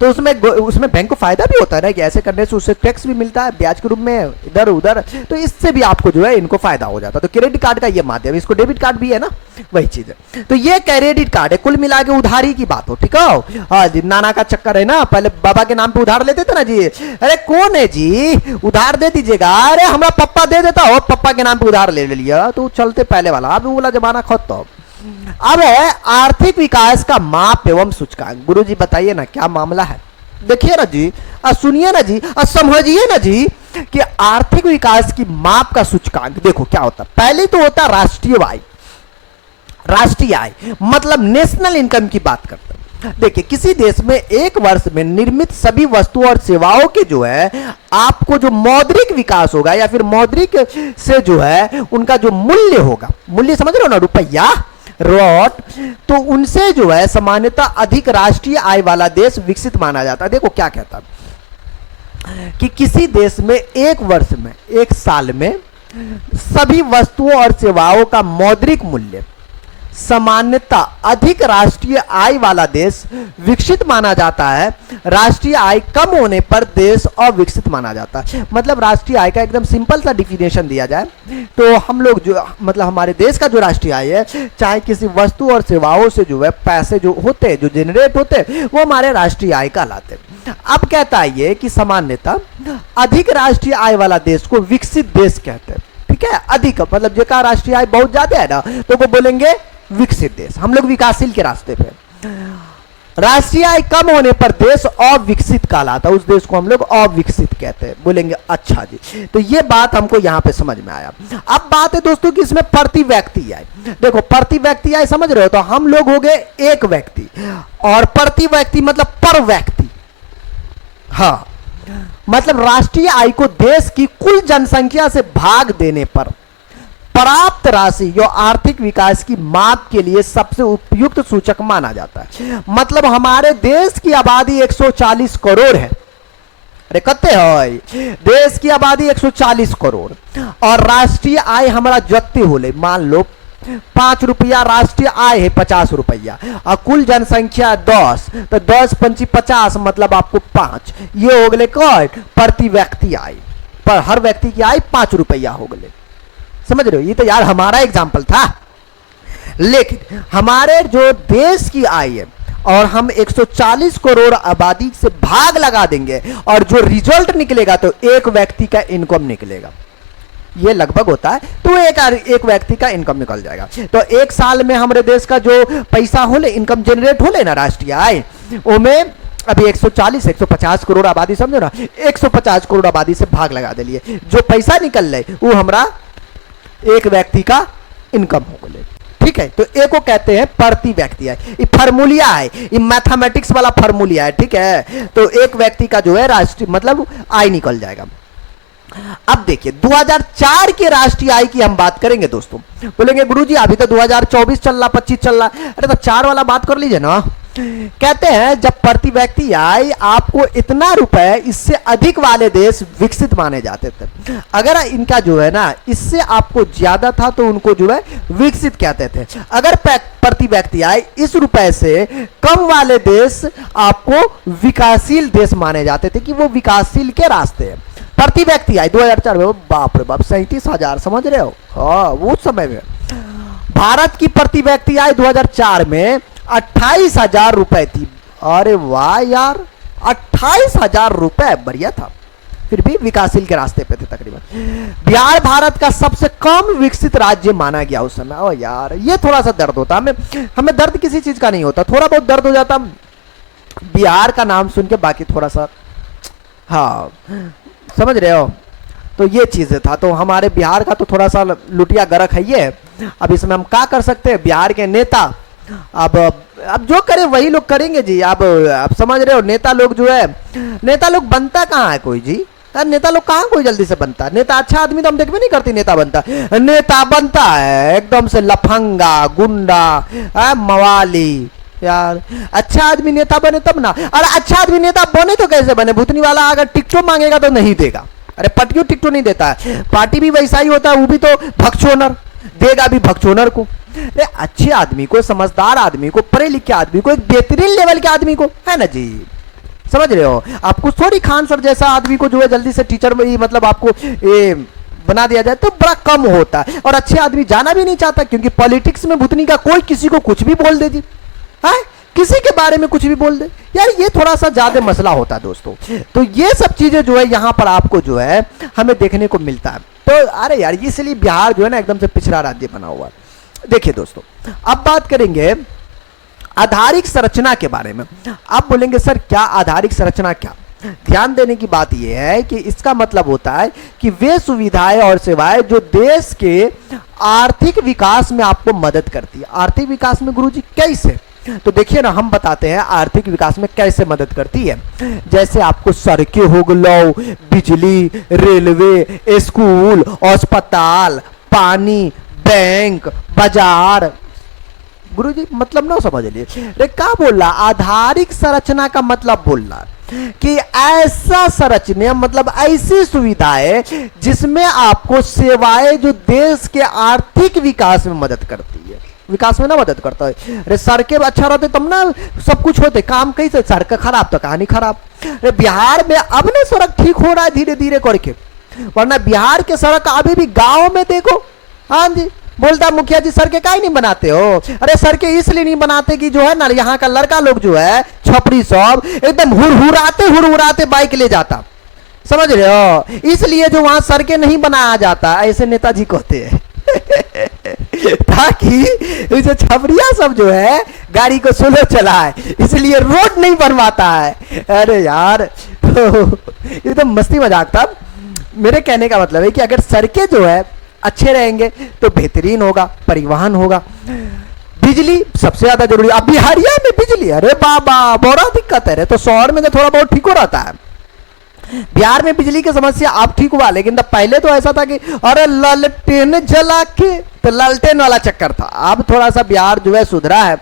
तो उसमें बैंक को फायदा भी होता है ना कि ऐसे करने से उससे टैक्स भी मिलता है ब्याज के रूप में इधर उधर, तो इससे भी आपको जो है इनको फायदा हो जाता है। तो क्रेडिट कार्ड का ये माध्यम, इसको डेबिट कार्ड भी है ना, वही चीज है। तो ये क्रेडिट कार्ड है, कुल मिला के उधारी की बात हो, ठीक है। हाँ जी, नाना का चक्कर है ना, पहले बाबा के नाम पे उधार लेते थे ना जी, अरे कौन है जी उधार दे दीजिएगा, अरे हमारा पप्पा दे देता हो, पप्पा के नाम पे उधार ले लिया, तो चलते पहले वाला, अब वो वाला जमाना खत्म। अब है आर्थिक विकास का माप एवं सूचकांक। गुरुजी बताइए ना क्या मामला है, देखिए ना जी, सुनिए ना जी, समझिए ना जी कि आर्थिक विकास की माप का सूचकांक देखो क्या होता है। पहले तो होता राष्ट्रीय आय, राष्ट्रीय आय मतलब नेशनल इनकम की बात करते हैं। देखिए किसी देश में एक वर्ष में निर्मित सभी वस्तुओं और सेवाओं के जो है आपको जो मौद्रिक विकास होगा या फिर मौद्रिक से जो है उनका जो मूल्य होगा, मूल्य समझ रहे हो ना, रुपया रॉट, तो उनसे जो है सामान्यतः अधिक राष्ट्रीय आय वाला देश विकसित माना जाता है। देखो क्या कहता है कि किसी देश में एक वर्ष में, एक साल में सभी वस्तुओं और सेवाओं का मौद्रिक मूल्य सामान्यतः अधिक राष्ट्रीय आय वाला देश विकसित माना जाता है, राष्ट्रीय आय कम होने पर देश अविकसित माना जाता है। मतलब राष्ट्रीय आय का एकदम सिंपल सा डिफिनेशन दिया जाए तो हम लोग जो मतलब हमारे देश का जो राष्ट्रीय आय है, चाहे किसी वस्तु और सेवाओं से जो है पैसे जो होते हैं, जो जनरेट होते हैं, वो हमारे राष्ट्रीय आय कहलाते हैं। अब कहता है ये कि सामान्यतः अधिक राष्ट्रीय आय वाला देश को विकसित देश कहते हैं, ठीक है। अधिक मतलब जो का राष्ट्रीय आय बहुत ज्यादा है ना तो वो बोलेंगे विकसित देश, हम लोग विकासशील के रास्ते पे। राष्ट्रीय आय कम होने पर देश अविकसित कहलाता है, उस देश को हम लोग अविकसित कहते हैं। बोलेंगे अच्छा जी, तो ये बात हमको यहां पे समझ में आया। अब बात है दोस्तों कि इसमें प्रति व्यक्ति आय, देखो प्रति व्यक्ति आय समझ रहे हो, तो हम लोग हो गए एक व्यक्ति, और प्रति व्यक्ति मतलब पर व्यक्ति। हाँ, मतलब राष्ट्रीय आय को देश की कुल जनसंख्या से भाग देने पर प्राप्त राशि जो आर्थिक विकास की माप के लिए सबसे उपयुक्त सूचक माना जाता है। मतलब हमारे देश की आबादी 140 करोड़ है, अरे कते है, देश की आबादी 140 करोड़, और राष्ट्रीय आय हमारा जत्ते होले, मान लो 5 रुपया राष्ट्रीय आय है, 50 रुपया, और कुल जनसंख्या 10, तो 10 पंची 50, मतलब आपको 5, ये हो गए कौन प्रति व्यक्ति आय, पर हर व्यक्ति की आय 5 रुपया हो गए। समझ रहे हो, ये तो यार हमारा एग्जाम्पल था, लेकिन हमारे जो देश की आय है और हम 140 करोड़ आबादी से भाग लगा देंगे, और जो रिजल्ट निकलेगा तो एक व्यक्ति का इनकम निकलेगा, ये लगभग होता है, तो एक व्यक्ति का इनकम निकल जाएगा। तो एक साल में हमारे देश का जो पैसा होले, इनकम जनरेट होले ना राष्ट्रीय आय, उनमें अभी 140 150 करोड़ आबादी, समझो ना, 150 करोड़ आबादी से भाग लगा दिलिए, जो पैसा निकल रहे वो हमारा एक व्यक्ति का इनकम हो गए। ठीक है, तो एक को कहते हैं प्रति व्यक्ति आय, ये फार्मूलिया है, ये मैथमेटिक्स वाला फार्मूलिया है। ठीक है, तो एक व्यक्ति का जो है राष्ट्रीय मतलब आय निकल जाएगा। अब देखिए 2004 के राष्ट्रीय आय की हम बात करेंगे दोस्तों। बोलेंगे गुरुजी अभी तो 2024 चल रहा, 25 चल रहा, अरे तो 4 वाला बात कर लीजिए ना। कहते हैं जब प्रति व्यक्ति आय आपको इतना रुपए, इससे अधिक वाले देश विकसित माने जाते थे। अगर इनका जो है ना इससे आपको ज्यादा था तो उनको जो है विकसित कहते थे। अगर प्रति व्यक्ति आय इस रुपए से कम वाले देश आपको विकासशील देश माने जाते थे, कि वो विकासशील के रास्ते हैं। प्रति व्यक्ति आय 2004 में बाप रे बाप 37,000, समझ रहे हो। हाँ, वो समय में भारत की प्रति व्यक्ति आय 2004 में 28,000 रुपए थी। अरे वाह यार, 28,000 रुपए, बढ़िया था, फिर भी विकासशील के रास्ते पे थे तकरीबन। बिहार भारत का सबसे कम विकसित राज्य माना गया उस समय। ओ यार, ये थोड़ा सा दर्द होता, हमें दर्द किसी चीज का नहीं होता, थोड़ा बहुत दर्द हो जाता बिहार का नाम सुन के, बाकी थोड़ा सा हाँ समझ रहे हो। तो ये चीजें था, तो हमारे बिहार का तो थोड़ा सा लुटिया गरक है ये। अब इसमें हम क्या कर सकते हैं, बिहार के नेता अब जो करे वही लोग करेंगे जी। अब समझ रहे हो, नेता लोग जो है, नेता लोग बनता कहाँ है कोई जी, नेता लोग कहाँ कोई जल्दी से बनता है। नेता अच्छा आदमी तो हम देखते नहीं करते, नेता बनता है एकदम से लफंगा गुंडा मवाली। यार अच्छा आदमी नेता बने तब ना, अरे अच्छा आदमी नेता बने तो कैसे बने, भूतनी वाला अगर टिकटो मांगेगा तो नहीं देगा, अरे पटियो टिकटो नहीं देता है, पार्टी भी वैसा ही होता है, वो भी तो भगचोनर देगा भी भगचोनर को। अच्छे आदमी को, समझदार आदमी को, पढ़े लिखे आदमी को, एक बेहतरीन लेवल के आदमी को, है ना जी, समझ रहे हो। आपको थोड़ी खान सर जैसा आदमी को जो है जल्दी से टीचर में मतलब आपको ये बना दिया जाए तो बड़ा कम होता है, और अच्छे आदमी जाना भी नहीं चाहता, क्योंकि पॉलिटिक्स में भूतनी का कोई किसी को कुछ भी बोल दे जी, है किसी के बारे में कुछ भी बोल दे यार, ये थोड़ा सा ज्यादा मसला होता है दोस्तों। तो ये सब चीजें जो है यहाँ पर आपको जो है हमें देखने को मिलता है। तो अरे यार, इसलिए बिहार जो है ना एकदम से पिछड़ा राज्य बना हुआ है। देखिए दोस्तों, अब बात करेंगे आधारिक संरचना के बारे में। आप बोलेंगे सर क्या आधारिक संरचना, क्या ध्यान देने की बात यह है कि इसका मतलब होता है कि वे सुविधाएं और सेवाएं जो देश के आर्थिक विकास में आपको मदद करती है। आर्थिक विकास में गुरुजी कैसे, तो देखिए ना, हम बताते हैं आर्थिक विकास में कैसे मदद करती है। जैसे आपको सड़कें हो गलो, बिजली, रेलवे, स्कूल, अस्पताल, पानी, बैंक, बाजार। गुरुजी मतलब ना समझ लिए, क्या बोल रहा, आधारिक संरचना का मतलब बोल रहा कि ऐसा संरचना मतलब ऐसी सुविधाएं जिसमें आपको सेवाएं जो देश के आर्थिक विकास में मदद करती है, विकास में ना मदद करता है। अरे सड़कें अच्छा रहते तब ना सब कुछ होते, काम कैसे, सड़क खराब तो कहानी खराब। अरे बिहार में अब ना सड़क ठीक हो रहा है धीरे धीरे करके, वरना बिहार के सड़क अभी भी गांव में देखो। हाँ जी, बोलता मुखिया जी सड़कें काहे नहीं बनाते हो, अरे सड़कें इसलिए नहीं बनाते कि जो है ना यहाँ का लड़का लोग जो है छपरी सब एकदम हुरहुराते बाइक ले जाता, समझ रहे हो, इसलिए जो वहां सड़कें नहीं बनाया जाता, ऐसे नेताजी कहते हैं ताकि जो छपरिया सब जो है गाड़ी को स्लो चलाए, इसलिए रोड नहीं बनवाता है। अरे यार तो ये तो मस्ती मजाक था। मेरे कहने का मतलब है कि अगर सड़कें जो है अच्छे रहेंगे तो बेहतरीन होगा, परिवहन होगा। बिजली सबसे ज्यादा जरूरी। अब बिहारिया में बिजली, अरे बाबा बड़ा दिक्कत है रे। तो शहर में तो थोड़ा बहुत ठीक हो रहता है, बिहार में बिजली की समस्या अब ठीक हुआ, लेकिन तब पहले तो ऐसा था कि अरे लालटेन जला के, तो लालटेन वाला चक्कर था। अब थोड़ा सा बिहार जो है सुधरा है।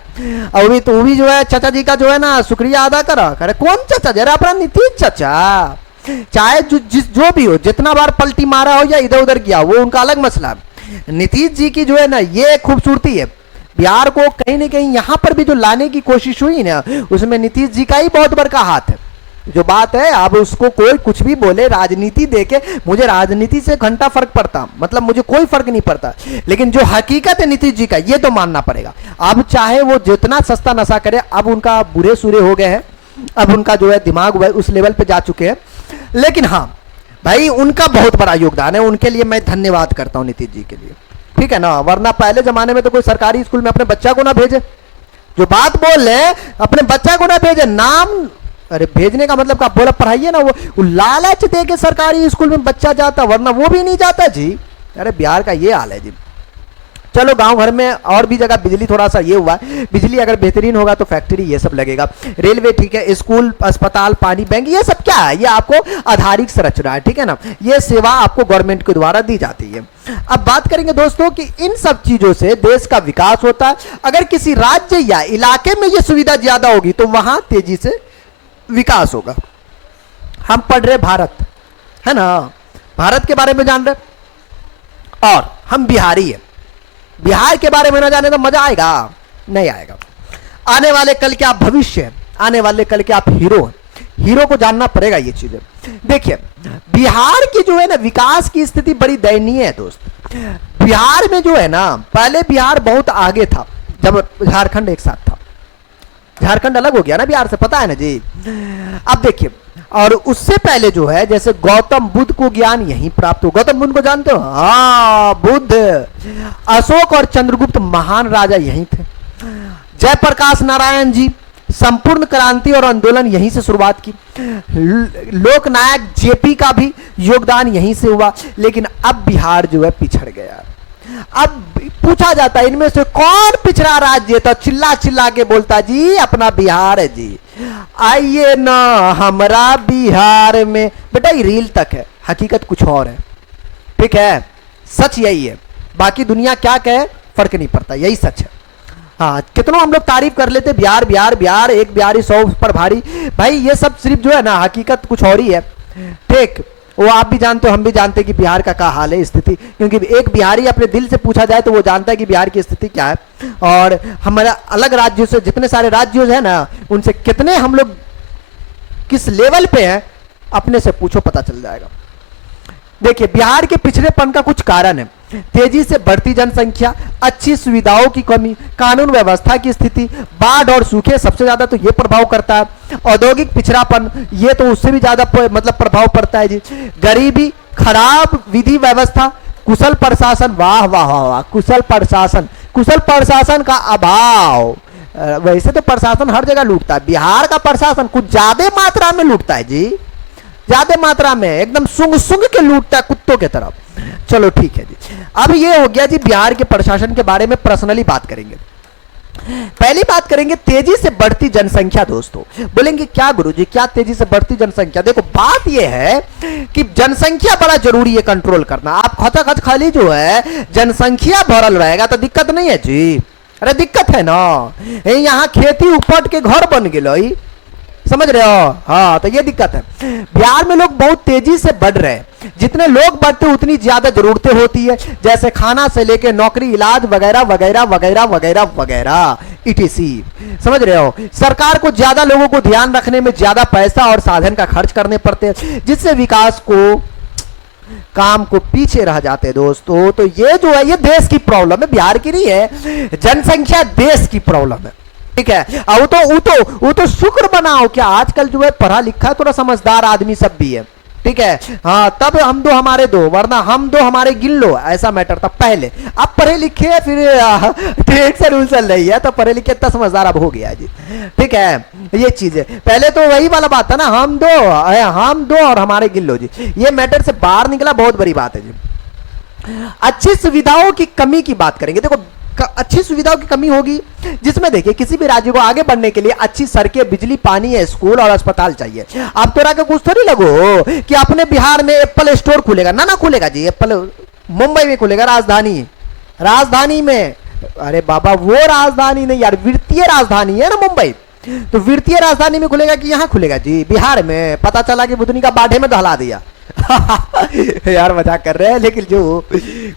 अभी तो भी जो है चाचा जी का जो है ना शुक्रिया अदा करा करे। कौन चाचा जरा अपना नीतीश चाचा, चाहे जो भी हो, जितना बार पलटी मारा हो या इधर उधर किया, वो उनका अलग मसला है। नीतीश जी की जो है ना ये खूबसूरती है, बिहार को कहीं ना कहीं यहाँ पर भी जो लाने की कोशिश हुई ना, उसमें नीतीश जी का ही बहुत बड़ा हाथ है। जो बात है, अब उसको कोई कुछ भी बोले, राजनीति देके, मुझे राजनीति से घंटा फर्क पड़ता, मतलब मुझे कोई फर्क नहीं पड़ता, लेकिन जो हकीकत है नीतीश जी का, ये तो मानना पड़ेगा। अब चाहे वो जितना सस्ता नशा करे, अब उनका बुरे सूरे हो गए हैं, अब उनका जो है दिमाग उस लेवल पे जा चुके हैं। लेकिन हाँ भाई, उनका बहुत बड़ा योगदान है, उनके लिए मैं धन्यवाद करता हूं नीतीश जी के लिए, ठीक है ना। वरना पहले जमाने में तो कोई सरकारी स्कूल में अपने बच्चा को ना भेजे, जो बात बोल रहे हैं अपने बच्चा को ना भेजे, नाम, अरे भेजने का मतलब क्या बोला, पढ़ाइए ना। वो लालच दे के सरकारी स्कूल में बच्चा जाता, वरना वो भी नहीं जाता जी। अरे बिहार का ये हाल है जी। चलो गांव घर में और भी जगह बिजली थोड़ा सा ये हुआ, बिजली अगर बेहतरीन होगा तो फैक्ट्री ये सब लगेगा, रेलवे ठीक है, स्कूल, अस्पताल, पानी, बैंक, ये सब क्या है, ये आपको आधारिक संरचना है, ठीक है ना। ये सेवा आपको गवर्नमेंट के द्वारा दी जाती है। अब बात करेंगे दोस्तों कि इन सब चीजों से देश का विकास होता है। अगर किसी राज्य या इलाके में ये सुविधा ज्यादा होगी तो वहां तेजी से विकास होगा। हम पढ़ रहे भारत, है ना, भारत के बारे में जान रहे, और हम बिहारी है, बिहार के बारे में ना जाने तो मजा आएगा नहीं आएगा। आने वाले कल के आप भविष्य हैं, आने वाले कल के आप हीरो हैं, हीरो को जानना पड़ेगा ये चीजें। देखिए बिहार की जो है ना विकास की स्थिति बड़ी दयनीय है दोस्त। बिहार में जो है ना, पहले बिहार बहुत आगे था जब झारखंड एक साथ था, झारखंड अलग हो गया ना बिहार से, पता है ना जी। अब देखिए, और उससे पहले जो है, जैसे गौतम बुद्ध को ज्ञान यहीं प्राप्त हो, गौतम बुद्ध को जानते हो, हाँ बुद्ध, अशोक और चंद्रगुप्त महान राजा यहीं थे, जयप्रकाश नारायण जी संपूर्ण क्रांति और आंदोलन यहीं से शुरुआत की, लोकनायक जेपी का भी योगदान यहीं से हुआ। लेकिन अब बिहार जो है पिछड़ गया। अब पूछा जाता है इनमें से कौन पिछड़ा राज्य, तो चिल्ला चिल्ला के बोलता जी अपना बिहार है जी, आइए ना हमारा बिहार में। बेटा ये रील तक है, हकीकत कुछ और है, ठीक है, सच यही है, बाकी दुनिया क्या कहे फर्क नहीं पड़ता, यही सच है। हाँ, कितनों हम लोग तारीफ कर लेते, बिहार बिहार बिहार, एक बिहारी 100 पर भारी, भाई ये सब सिर्फ जो है ना हकीकत कुछ और ही है, ठीक। वो आप भी जानते हो, हम भी जानते हैं कि बिहार का क्या हाल है, स्थिति, क्योंकि एक बिहारी अपने दिल से पूछा जाए तो वो जानता है कि बिहार की स्थिति क्या है। और हमारा अलग राज्यों से, जितने सारे राज्य है ना, उनसे कितने हम लोग किस लेवल पे हैं, अपने से पूछो पता चल जाएगा। देखिए बिहार के पिछड़ेपन का कुछ कारण है, तेजी से बढ़ती जनसंख्या, अच्छी सुविधाओं की कमी, कानून व्यवस्था की स्थिति, बाढ़ और सूखे सबसे ज्यादा तो ये प्रभाव करता है, औद्योगिक पिछड़ापन ये तो उससे भी ज्यादा मतलब प्रभाव पड़ता है जी, गरीबी, खराब विधि व्यवस्था, कुशल प्रशासन, वाह वाह वाह वाह, कुशल प्रशासन का अभाव। वैसे तो प्रशासन हर जगह लूटता है, बिहार का प्रशासन कुछ ज्यादा मात्रा में लूटता है जी, ज्यादा मात्रा में, एकदम सुंग सुंग के लूटता है कुत्तों के तरफ। चलो ठीक है जी, अब ये हो गया जी बिहार के प्रशासन के बारे में पर्सनली बात करेंगे। पहली बात करेंगे तेजी से बढ़ती जनसंख्या। दोस्तों बोलेंगे क्या गुरुजी, क्या तेजी से बढ़ती जनसंख्या? देखो बात ये है कि जनसंख्या बड़ा जरूरी है कंट्रोल करना। आप खचाखच खाली जो है जनसंख्या भरल रहेगा तो दिक्कत नहीं है जी, अरे दिक्कत है ना, यहाँ खेती उपट के घर बन गए, समझ रहे हो, हाँ, तो ये दिक्कत है। बिहार में लोग बहुत तेजी से बढ़ रहे हैं, जितने लोग बढ़ते उतनी ज्यादा जरूरतें होती है, जैसे खाना से लेके नौकरी, इलाज वगैरह वगैरह वगैरह वगैरह वगैरह इटीसी, समझ रहे हो। सरकार को ज्यादा लोगों को ध्यान रखने में ज्यादा पैसा और साधन का खर्च करने पड़ते हैं, जिससे विकास को, काम को पीछे रह जाते हैं दोस्तों। तो ये जो है ये देश की प्रॉब्लम है, बिहार की नहीं है, जनसंख्या देश की प्रॉब्लम है, ठीक है। वो तो शुक्र बनाओ क्या आजकल जो है पढ़ा लिखा थोड़ा समझदार आदमी सब भी है, ठीक है। हाँ, तब हम दो हमारे दो, वरना हम दो हमारे गिन लो, ऐसा मैटर था पहले। अब पढ़े लिखे फिर टेंशन उलझन नहीं है, तो पढ़े लिखे इतना समझदार अब हो गया जी, ठीक है। ये चीज है, पहले तो वही वाला बात था ना, हम दो और हमारे गिन लो जी। ये मैटर से बाहर निकला, बहुत बड़ी बात है जी। अच्छी सुविधाओं की कमी की बात करेंगे। देखो, अच्छी सुविधाओं की कमी होगी, जिसमें देखिए किसी भी राज्य को आगे बढ़ने के लिए अच्छी सड़कें, बिजली, पानी है, स्कूल और अस्पताल चाहिए। अब तो का कुछ थोड़ी लगो कि अपने बिहार में एप्पल स्टोर खुलेगा, ना खुलेगा जी। एप्पल मुंबई में खुलेगा, राजधानी में। अरे बाबा, वो राजधानी नहीं यार, वित्तीय राजधानी है ना मुंबई, तो वित्तीय राजधानी में खुलेगा कि यहाँ खुलेगा जी? बिहार में। पता चला कि बुधनी का बाढ़े में दहला दिया। यार मजाक कर रहे हैं, लेकिन जो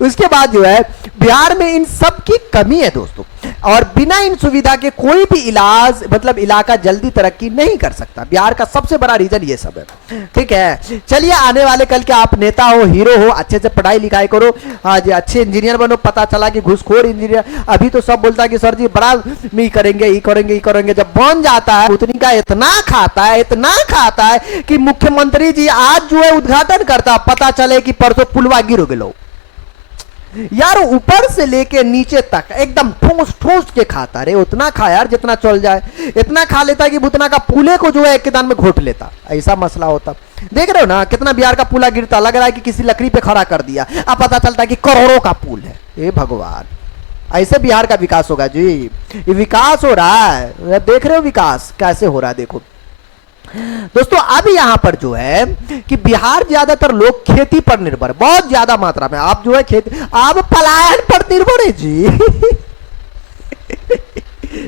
उसके बाद जो है बिहार में इन सब की कमी है दोस्तों, और बिना इन सुविधा के कोई भी इलाज मतलब इलाका जल्दी तरक्की नहीं कर सकता। बिहार का सबसे बड़ा रीजन ये सब है, ठीक है। चलिए, आने वाले कल के आप नेता हो, हीरो हो, अच्छे से पढ़ाई लिखाई करो, आज अच्छे इंजीनियर बनो। पता चला कि घूसखोर इंजीनियर, अभी तो सब बोलता है कि सर जी बड़ा में करेंगे, ये करेंगे, जब बन जाता है उतनी का इतना खाता है कि मुख्यमंत्री जी आज जो है उद्घाटन करता, पता चले कि परसों पुलवा गिर गए यार, ऊपर से लेके नीचे तक एकदम ठोस के खाता। रे उतना खा यार जितना चल जाए, इतना खा लेता कि भूतना का पुले को जो है एक दान में घोट लेता, ऐसा मसला होता। देख रहे हो ना कितना बिहार का पुला गिरता, लग रहा है कि किसी लकड़ी पे खड़ा कर दिया, अब पता चलता है कि करोड़ों का पुल है। ए भगवान, ऐसे बिहार का विकास होगा जी? ये विकास हो रहा है, देख रहे हो विकास कैसे हो रहा है। देखो दोस्तों, अब यहां पर जो है कि बिहार ज्यादातर लोग खेती पर निर्भर है, बहुत ज्यादा मात्रा में। आप जो है खेती, आप पलायन पर निर्भर है जी।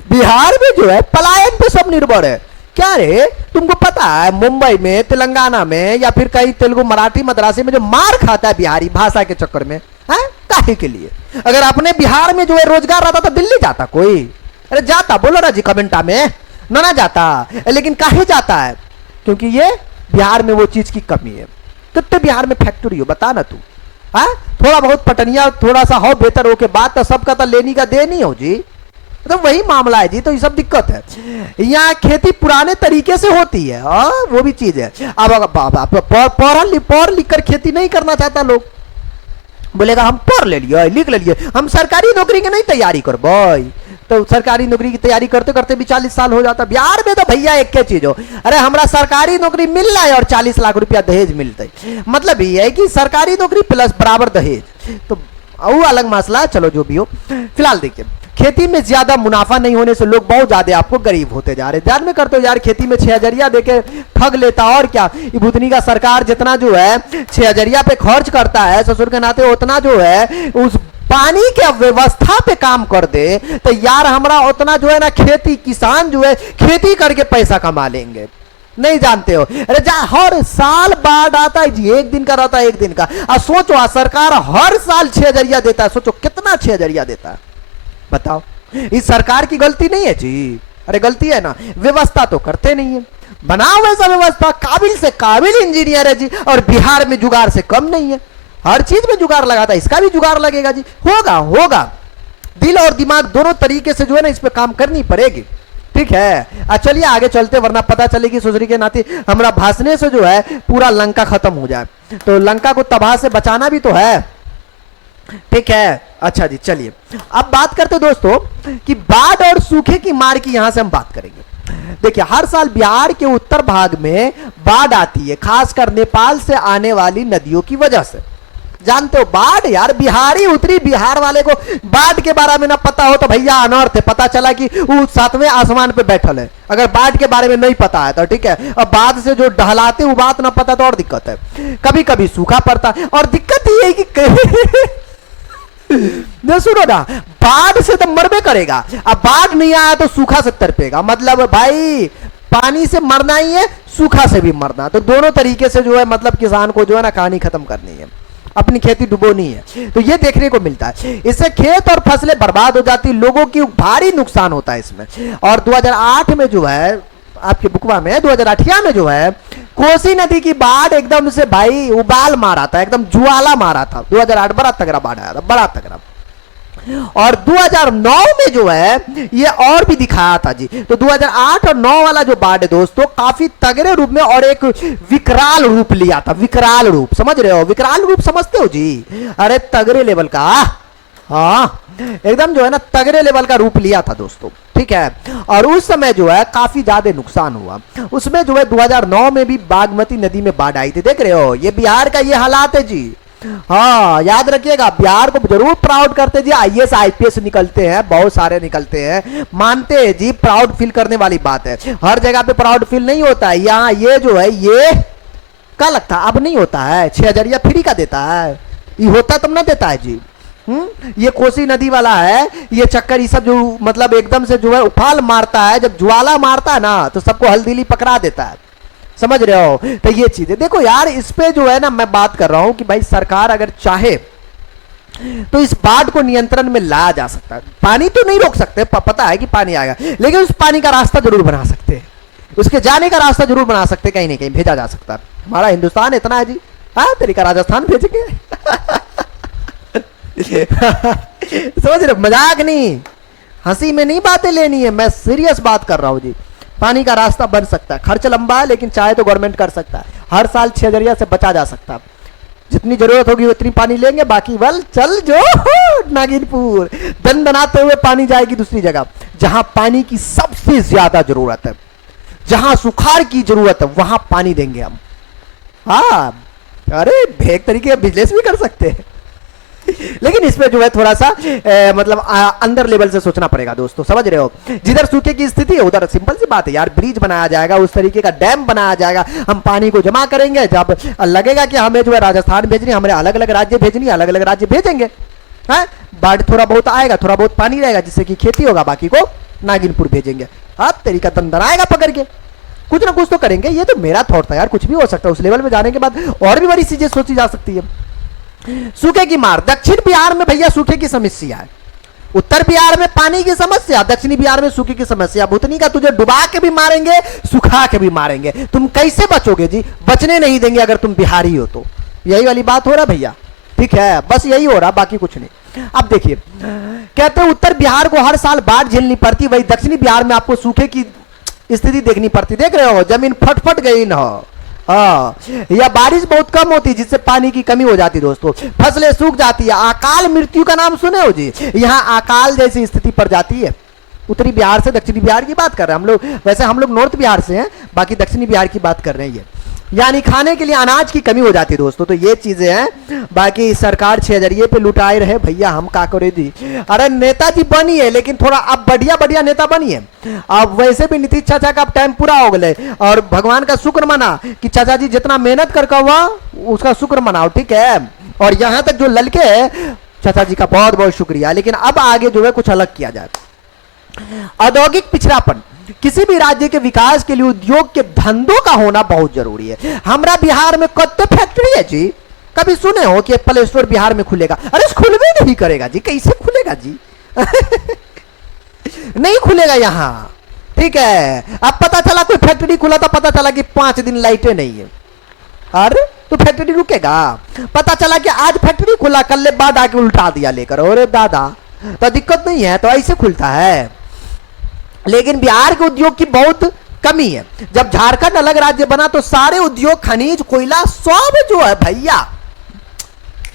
बिहार में जो है पलायन पे सब निर्भर है। क्या रे, तुमको पता है मुंबई में, तेलंगाना में, या फिर कहीं तेलुगु, मराठी, मद्रासी में जो मार खाता है बिहारी भाषा के चक्कर में, है काहे के लिए? अगर अपने बिहार में जो है रोजगार रहता तो दिल्ली जाता कोई? अरे जाता, बोलो ना जी कमेंटा में, ना जाता। लेकिन काहे जाता है? क्योंकि ये बिहार में वो चीज की कमी है। कितने बिहार में फैक्ट्री हो बता ना तू, हाँ? थोड़ा बहुत पटनिया थोड़ा सा हो बेहतर हो के बाद तो सबका तो लेनी का दे नहीं हो जी, तो वही मामला है जी। तो ये सब दिक्कत है। यहाँ खेती पुराने तरीके से होती है, वो भी चीज है। अब पढ़ लिख कर खेती नहीं करना चाहता लोग, बोलेगा हम पढ़ ले लिए, लिख ले लिए, हम सरकारी नौकरी की नहीं तैयारी कर भाई। तो सरकारी नौकरी की तैयारी करते करते भी 40 साल हो जाता। बिहार में तो भैया एक के चीज हो, अरे हमारा सरकारी नौकरी मिल रहा है और 40 लाख रुपया दहेज मिलते, मतलब ये है कि सरकारी नौकरी प्लस बराबर दहेज, तो वो अलग मसला है। चलो जो भी हो, फिलहाल देखिए खेती में ज्यादा मुनाफा नहीं होने से लोग बहुत ज्यादा आपको गरीब होते जा रहे। ध्यान में करते हो यार, खेती में 6,000 देके ठग लेता, और क्या भूतनी का सरकार जितना जो है 6,000 पे खर्च करता है ससुर के नाते, उतना जो है उस पानी के व्यवस्था पे काम कर दे तो यार हमारा उतना जो है ना खेती किसान जो है खेती करके पैसा कमा लेंगे। नहीं जानते हो? अरे जा, हर साल बाढ़ आता है जी, एक दिन का रहता है, एक दिन का। अब सोचो सरकार हर साल 6,000 देता है, सोचो कितना 6,000 देता है, बताओ। इस सरकार की गलती नहीं है जी, अरे गलती है ना, व्यवस्था तो करते नहीं है। बनाओ वैसा व्यवस्था, काबिल से काबिल इंजीनियर है जी, और बिहार में जुगाड़ से कम नहीं है, हर चीज में जुगाड़ लगाता है, इसका भी जुगाड़ लगेगा जी। होगा दिल और दिमाग दोनों तरीके से जो है ना इस पे काम करनी पड़ेगी, ठीक है। चलिए आगे चलते, वरना पता चलेगी सुसरी के नाते हमारा भाषणे से जो है पूरा लंका खत्म हो जाए, तो लंका को तबाह से बचाना भी तो है, ठीक है। अच्छा जी, चलिए अब बात करते दोस्तों कि बाढ़ और सूखे की मार की यहां से हम बात करेंगे। देखिए हर साल बिहार के उत्तर भाग में बाढ़ आती है, खासकर नेपाल से आने वाली नदियों की वजह से। जानते हो बाढ़ यार, बिहारी उतरी बिहार वाले को बाढ़ के बारे में ना पता हो तो भैया अनर्थ है। पता चला कि वो 7वें आसमान पे बैठल है, अगर बाढ़ के बारे में नहीं पता है तो ठीक है। अब बाद से जो डहलाते वो बात ना पता तो और दिक्कत है। कभी कभी सूखा पड़ता है, और दिक्कत ये है कि न सुनो ना, बाढ़ से तो मरबे करेगा, अब बाढ़ नहीं आया तो सूखा से तड़पेगा। मतलब भाई पानी से मरना ही है, सूखा से भी मरना, तो दोनों तरीके से जो है मतलब किसान को जो है ना कहानी खत्म करनी है, अपनी खेती डुबोनी है। तो ये देखने को मिलता है, इससे खेत और फसलें बर्बाद हो जाती, लोगों की भारी नुकसान होता है इसमें। और 2008 में जो है आपके बुकवा में 2008 में जो है कोसी नदी की बाढ़ एकदम से भाई उबाल मारा था, एकदम ज्वाला मारा था। 2008 बड़ा तगड़ा बाढ़ आया था, बड़ा तगड़ा। और 2009 में जो है ये और भी दिखाया था जी। तो 2008 और 9 वाला जो बाढ़ है दोस्तों काफी तगड़े रूप में और एक विकराल रूप लिया था। विकराल रूप समझ रहे हो? विकराल रूप समझते हो जी? अरे तगड़े लेवल का, हाँ एकदम जो है ना तगड़े लेवल का रूप लिया था दोस्तों, ठीक है। और उस समय जो है काफी ज्यादा नुकसान हुआ। उसमें जो है 2009 में भी बागमती नदी में बाढ़ आई थी, देख रहे हो? ये बिहार का ये हालात है जी। हाँ याद रखिएगा, बिहार को जरूर प्राउड करते जी। आईएएस आईपीएस निकलते हैं, बहुत सारे निकलते हैं, मानते हैं जी, प्राउड फील करने वाली बात है। हर जगह पे प्राउड फील नहीं होता है। यहाँ ये जो है ये क्या लगता है अब नहीं होता है, 6,000 फ्री का देता है, ये होता तब ना देता है जी। ये कोसी नदी वाला है, ये चक्कर ये सब जो मतलब एकदम से जो है उफाल मारता है, जब ज्वाला मारता है ना तो सबको हल्दीली पकड़ा देता है, समझ रहे हो? तो ये चीजें देखो यार, इस पे जो है ना मैं बात कर रहा हूं कि भाई सरकार अगर चाहे तो इस बाढ़ को नियंत्रण में लाया जा सकता है। पानी तो नहीं रोक सकते, पता है कि पानी आएगा, लेकिन उस पानी का रास्ता जरूर बना सकते हैं, उसके जाने का रास्ता जरूर बना सकते हैं, कहीं ना कहीं भेजा जा सकता है। हमारा हिंदुस्तान इतना है जी, हाँ तरीका राजस्थान भेजेंगे। समझ रहे? मजाक नहीं, हंसी में नहीं बातें लेनी है, मैं सीरियस बात कर रहा हूं जी। पानी का रास्ता बन सकता है, खर्च लंबा है लेकिन चाहे तो गवर्नमेंट कर सकता है। हर साल 6,000 से बचा जा सकता है, जितनी जरूरत होगी उतनी पानी लेंगे, बाकी वल चल जो नागिनपुर दन बनाते हुए पानी जाएगी दूसरी जगह जहां पानी की सबसे ज्यादा जरूरत है, जहां सुखाड़ की जरूरत है वहां पानी देंगे हम। हाँ अरे एक तरीके का बिजनेस भी कर सकते हैं, लेकिन इसमें जो है थोड़ा सा मतलब अंदर लेवल से सोचना पड़ेगा दोस्तों, समझ रहे हो? जिधर सूखे की स्थिति है उधर सिंपल सी बात है यार, ब्रिज बनाया जाएगा, उस तरीके का डैम बनाया जाएगा, हम पानी को जमा करेंगे, जब लगेगा कि हमें जो है राजस्थान भेजनी, हमें अलग अलग राज्य भेजनी, अलग अलग राज्य भेजेंगे। है बाढ़ थोड़ा बहुत आएगा, थोड़ा बहुत पानी रहेगा जिससे कि खेती होगा, बाकी को नागिनपुर भेजेंगे। अब तरीका तंदर आएगा पकड़ के, कुछ ना कुछ तो करेंगे। ये तो मेरा थॉट था यार, कुछ भी हो सकता है। उस लेवल में जाने के बाद और भी बड़ी चीजें सोची जा सकती है। सूखे की मार, दक्षिण बिहार में भैया सूखे की समस्या है, उत्तर बिहार में पानी की समस्या, दक्षिणी बिहार में सूखे की समस्या। भूतनी का तुझे डुबा के भी मारेंगे, सुखा के भी मारेंगे, तुम कैसे बचोगे जी? बचने नहीं देंगे अगर तुम बिहारी हो तो। यही वाली बात हो रहा भैया, ठीक है, बस यही हो रहा, बाकी कुछ नहीं। अब देखिए, कहते हैं उत्तर बिहार को हर साल बाढ़ झेलनी पड़ती, वही दक्षिणी बिहार में आपको सूखे की स्थिति देखनी पड़ती। देख रहे हो जमीन फट गई न, हाँ, या बारिश बहुत कम होती जिससे पानी की कमी हो जाती दोस्तों, फसलें सूख जाती है, अकाल मृत्यु का नाम सुने हो जी? यहाँ अकाल जैसी स्थिति पड़ जाती है। उत्तरी बिहार से दक्षिणी बिहार की बात कर रहे हैं हम लोग, वैसे हम लोग नॉर्थ बिहार से हैं, बाकी दक्षिणी बिहार की बात कर रहे हैं। ये यानी खाने के लिए अनाज की कमी हो जाती है दोस्तों। तो ये चीजें हैं, बाकी सरकार 6,000 पे लुटाए रहे भैया, हम का करे जी? अरे नेताजी बनी है लेकिन थोड़ा अब बढ़िया नेता बनी है। अब वैसे भी नीतीश चाचा का अब टाइम पूरा हो गए, और भगवान का शुक्र मना कि चाचा जी जितना मेहनत कर हुआ उसका शुक्र मनाओ, ठीक है। और यहाँ तक जो ललके है चाचा जी का बहुत बहुत शुक्रिया, लेकिन अब आगे जो है कुछ अलग किया जाए। औद्योगिक पिछड़ापन, किसी भी राज्य के विकास के लिए उद्योग के धंधों का होना बहुत जरूरी है। हमारा बिहार में कत्ते फैक्ट्री है जी, कभी सुने हो कि एप्पल स्टोर बिहार में खुलेगा? अरे खुलवे नहीं करेगा जी, कैसे खुलेगा जी? नहीं खुलेगा यहाँ, ठीक है। अब पता चला कोई फैक्ट्री खुला तो पता चला कि 5 दिन लाइटें नहीं है, अरे तो फैक्ट्री रुकेगा? पता चला कि आज फैक्ट्री खुला, कल बाद आके उल्टा दिया लेकर, अरे दादा तो दिक्कत नहीं है, तो ऐसे खुलता है। लेकिन बिहार के उद्योग की बहुत कमी है। जब झारखंड अलग राज्य बना तो सारे उद्योग, खनिज, कोयला सब जो है भैया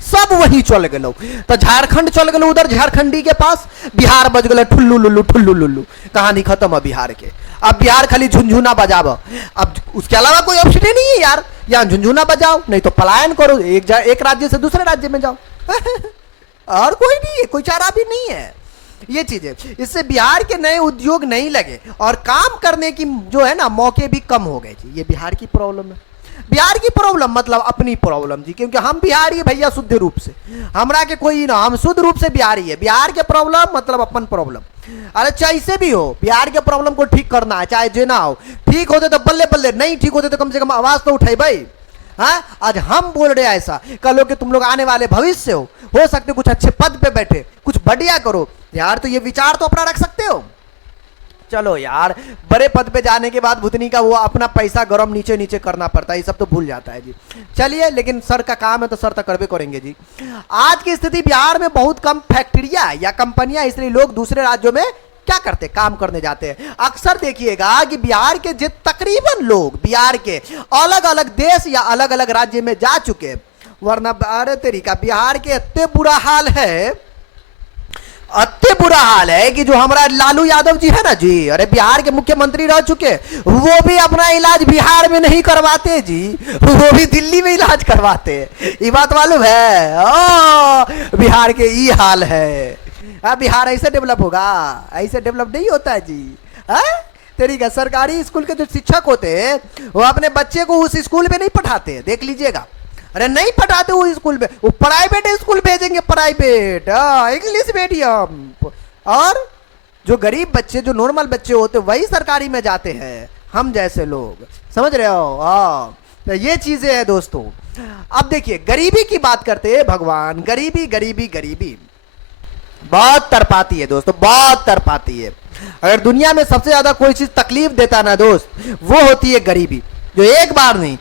सब वहीं चल गए। तो झारखंड चल गए उधर झारखंडी के पास, बिहार बज गए ठुल्लू लुल्लू, कहानी खत्म है बिहार के। अब बिहार खाली झुनझुना बजाओ, अब उसके अलावा कोई ऑप्शन ही नहीं है यार। या झुनझुना बजाओ, नहीं तो पलायन करो, एक राज्य से दूसरे राज्य में जाओ। और कोई नहीं है, कोई चारा भी नहीं है। ये चीजें, इससे बिहार के नए उद्योग नहीं लगे और काम करने की जो है ना मौके भी कम हो गए जी। ये बिहार की प्रॉब्लम है, बिहार की प्रॉब्लम मतलब अपनी प्रॉब्लम जी, क्योंकि हम बिहारी है भैया शुद्ध रूप से, हमरा के कोई ना, हम शुद्ध रूप से बिहारी है। बिहार के प्रॉब्लम मतलब अपन प्रॉब्लम। अरे चाहे भी हो, बिहार के प्रॉब्लम को ठीक करना है, चाहे जे ना हो। ठीक होते तो बल्ले बल्ले, नहीं ठीक होते तो कम से कम आवाज तो उठाए भाई। हाँ, आज हम बोल रहे हैं ऐसा, कल के तुम लोग आने वाले भविष्य हो सकते कुछ अच्छे पद पे बैठे, कुछ बढ़िया करो यार, तो ये विचार तो अपना रख सकते हो। चलो यार, बड़े पद पे जाने के बाद भुतनी का वो अपना पैसा गरम नीचे नीचे करना पड़ता है, ये सब तो भूल जाता है जी। चलिए, लेकिन सर का काम है तो सर तो करबे करेंगे जी। आज की स्थिति, बिहार में बहुत कम फैक्ट्रियां या कंपनियां, इसलिए लोग दूसरे राज्यों में क्या करते, काम करने जाते हैं। अक्सर देखिएगा कि बिहार के तकरीबन लोग बिहार के अलग अलग देश या अलग अलग राज्य में जा चुके, वरना अरे तेरी का बिहार के इतने बुरा हाल है, इतने बुरा हाल है कि जो हमारा लालू यादव जी है ना जी, अरे बिहार के मुख्यमंत्री रह चुके, वो भी अपना इलाज बिहार में नहीं करवाते जी, वो भी दिल्ली में इलाज करवाते। ये बात मालूम है? ओ बिहार के ये हाल है। बिहार ऐसे डेवलप होगा? ऐसे डेवलप नहीं होता है जी। तेरी का सरकारी स्कूल के जो शिक्षक होते हैं वो अपने बच्चे को उस स्कूल में नहीं पढ़ाते, देख लीजिएगा। अरे नहीं पढ़ाते वो स्कूल में, वो प्राइवेट स्कूल भेजेंगे, प्राइवेट इंग्लिश मीडियम। और जो गरीब बच्चे, जो नॉर्मल बच्चे होते वही सरकारी में जाते हैं, हम जैसे लोग, समझ रहे हो? तो ये चीजें हैं दोस्तों। अब देखिए, गरीबी की बात करते हैं भगवान, गरीबी गरीबी गरीबी बहुत तरपाती है दोस्तों, बहुत तरपाती है। अगर दुनिया में सबसे ज्यादा कोई चीज तकलीफ देता ना दोस्त, वो होती है गरीबी, जो एक बार नहीं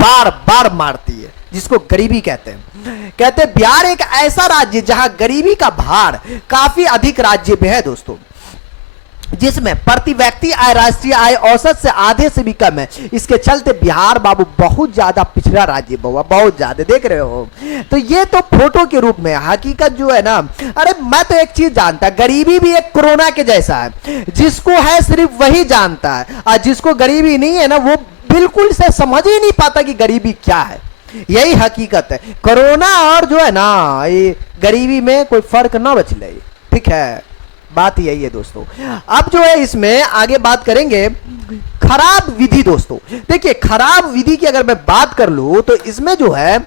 बार बार मारती है, जिसको गरीबी कहते हैं। कहते हैं बिहार एक ऐसा राज्य जहां गरीबी का भार काफी अधिक राज्य में है दोस्तों, जिसमें प्रति व्यक्ति आय, राष्ट्रीय आय औसत से आधे से भी कम है। इसके चलते बिहार बाबू बहुत ज्यादा पिछड़ा राज्य बहुआ, बहुत ज्यादा, देख रहे हो? तो ये तो फोटो के रूप में, हकीकत जो है ना, अरे मैं तो एक चीज जानता, गरीबी भी एक कोरोना के जैसा है, जिसको है सिर्फ वही जानता है, और जिसको गरीबी नहीं है ना, वो बिल्कुल से समझ ही नहीं पाता कि गरीबी क्या है। यही हकीकत है। कोरोना और जो है ना, ये गरीबी में कोई फर्क ना बचले, ठीक है? बात यही है दोस्तों। अब जो है इसमें आगे बात करेंगे खराब विधि दोस्तों। देखिए, खराब विधि की अगर मैं बात कर लूं तो इसमें जो है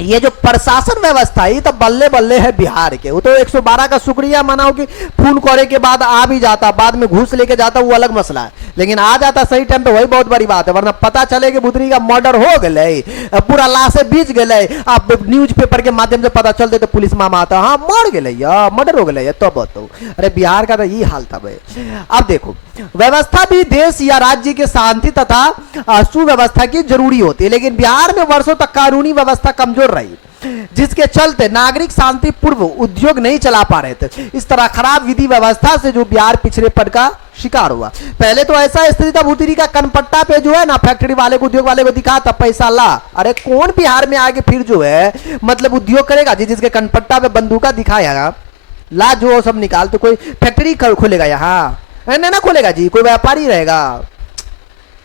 ये जो प्रशासन व्यवस्था है, तो बल्ले बल्ले है बिहार के। वो तो 112 का शुक्रिया मनाओ कि फोन करे के बाद आ भी जाता, बाद में घूस लेके जाता, वो अलग मसला है, लेकिन आ जाता सही टाइम पे, वही बहुत बड़ी बात है। वरना पता चले कि बुधनी का मर्डर हो गए, पूरा लाशे बीच गए, अब न्यूज पेपर के माध्यम से पता चलते तो पुलिस मामा आता, हाँ मर गए, मर्डर हो गए, तो बताओ। अरे बिहार का तो ये हाल था भाई। अब देखो, व्यवस्था भी देश या राज्य के शांति तथा सुव्यवस्था की जरूरी होती है, लेकिन बिहार में वर्षों तक कानूनी व्यवस्था कमजोर रही, जिसके चलते नागरिक शांति पूर्व उद्योग नहीं चला पा रहे थे। इस तरह खराब विधि व्यवस्था से जो बिहार पिछड़ेपन का शिकार हुआ। पहले तो ऐसा स्थिति था, भूतिरी का कनपट्टा पे जो है ना, फैक्ट्री वाले को, उद्योग वाले को दिखाता, पैसा ला। अरे कौन बिहार में आगे फिर जो है मतलब उद्योग करेगा जी? जिसके कनपट्टा पे बंदूका दिखाया, ला जो सब निकाल, तो कोई फैक्ट्री खोलेगा यहाँ? नहीं ना खोलेगा जी, कोई व्यापारी रहेगा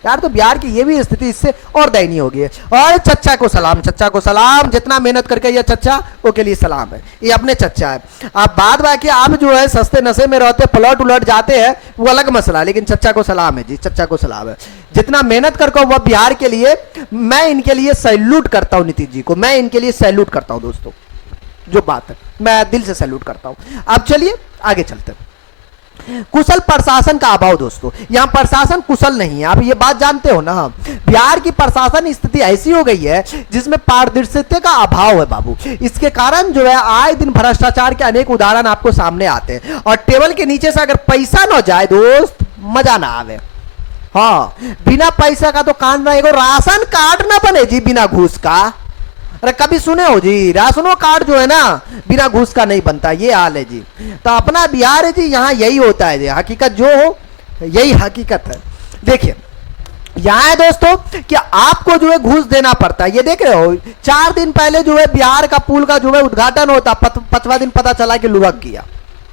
यार। तो बिहार की ये भी स्थिति इससे और दयनीय हो गई है। और चच्चा को सलाम, चच्चा को सलाम, जितना मेहनत करके ये चच्चा, वो के लिए सलाम है, ये अपने चच्चा है। अब बाद बाकी आप जो है सस्ते नशे में रहते, पलट उलट जाते हैं, वो अलग मसला है, लेकिन चच्चा को सलाम है जी, चच्चा को सलाम है। जितना मेहनत करके वह बिहार के लिए, मैं इनके लिए सैल्यूट करता हूँ, नीतीश जी को मैं इनके लिए सैल्यूट करता हूँ दोस्तों, जो बात है मैं दिल से सैल्यूट करता हूँ। अब चलिए आगे चलते हैं। कुशल प्रशासन का अभाव दोस्तों, यहां प्रशासन कुशल नहीं है, आप ये बात जानते हो ना। बिहार की प्रशासन स्थिति ऐसी हो गई है जिसमें पारदर्शिता का अभाव है बाबू। इसके कारण जो है आए दिन भ्रष्टाचार के अनेक उदाहरण आपको सामने आते हैं, और टेबल के नीचे से अगर पैसा न जाए दोस्त, मजा ना आवे। हाँ, बिना पैसा का तो कान रहेगा, राशन कार्ड ना बने जी बिना घूस का। अरे कभी सुने हो जी, राशनो कार्ड जो है ना बिना घूस का नहीं बनता, ये हाल है जी। तो अपना बिहार है जी, यहाँ यही होता है जी, हकीकत जो हो यही हकीकत है। देखिए यहाँ है दोस्तों कि आपको जो है घूस देना पड़ता है। ये देख रहे हो, 4 दिन पहले जो है बिहार का पुल का जो है उद्घाटन होता, 5वां दिन पता चला कि लुढ़क गया।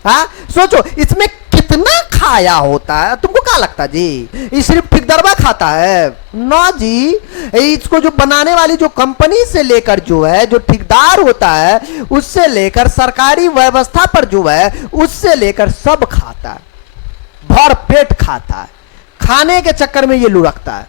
हाँ सोचो इसमें कितना खाया होता है, तुमको क्या लगता जी ये सिर्फ ठेकेदारवा खाता है? ना जी, इसको जो बनाने वाली जो कंपनी से लेकर जो है जो ठेकेदार होता है, उससे लेकर सरकारी व्यवस्था पर जो है उससे लेकर सब खाता है, भर पेट खाता है, खाने के चक्कर में ये लुढ़कता है।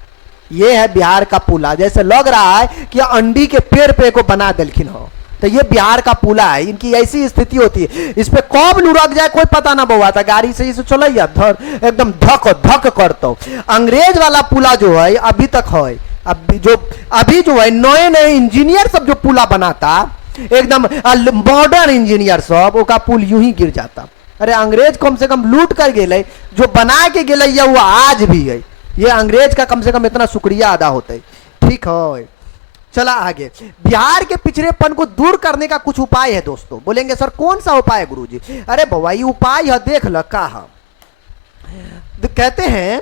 ये है बिहार का पुला, जैसे लग रहा है कि अंडी के पेड़ पे को बना दिलखिन हो, तो ये बिहार का पुला है। इनकी ऐसी स्थिति होती है, इस पे कब लुढ़क जाए कोई पता ना बहुआ था। गाड़ी से इसे चलो या धर एकदम धक धक करतो। अंग्रेज वाला पुला जो है अभी तक है, अभी जो है नए नए इंजीनियर सब जो पुला बनाता, एकदम मॉडर्न इंजीनियर सब, उसका पुल यूं ही गिर जाता। अरे अंग्रेज कम से कम लूट कर गेले, जो बना के गेले ये वो आज भी है। ये अंग्रेज का कम से कम इतना शुक्रिया अदा होता है। ठीक है, चला आगे। बिहार के पिछड़ेपन को दूर करने का कुछ उपाय है दोस्तों। बोलेंगे सर कौन सा उपाय है गुरुजी? अरे भवाई उपाय है, देख ल का कहते हैं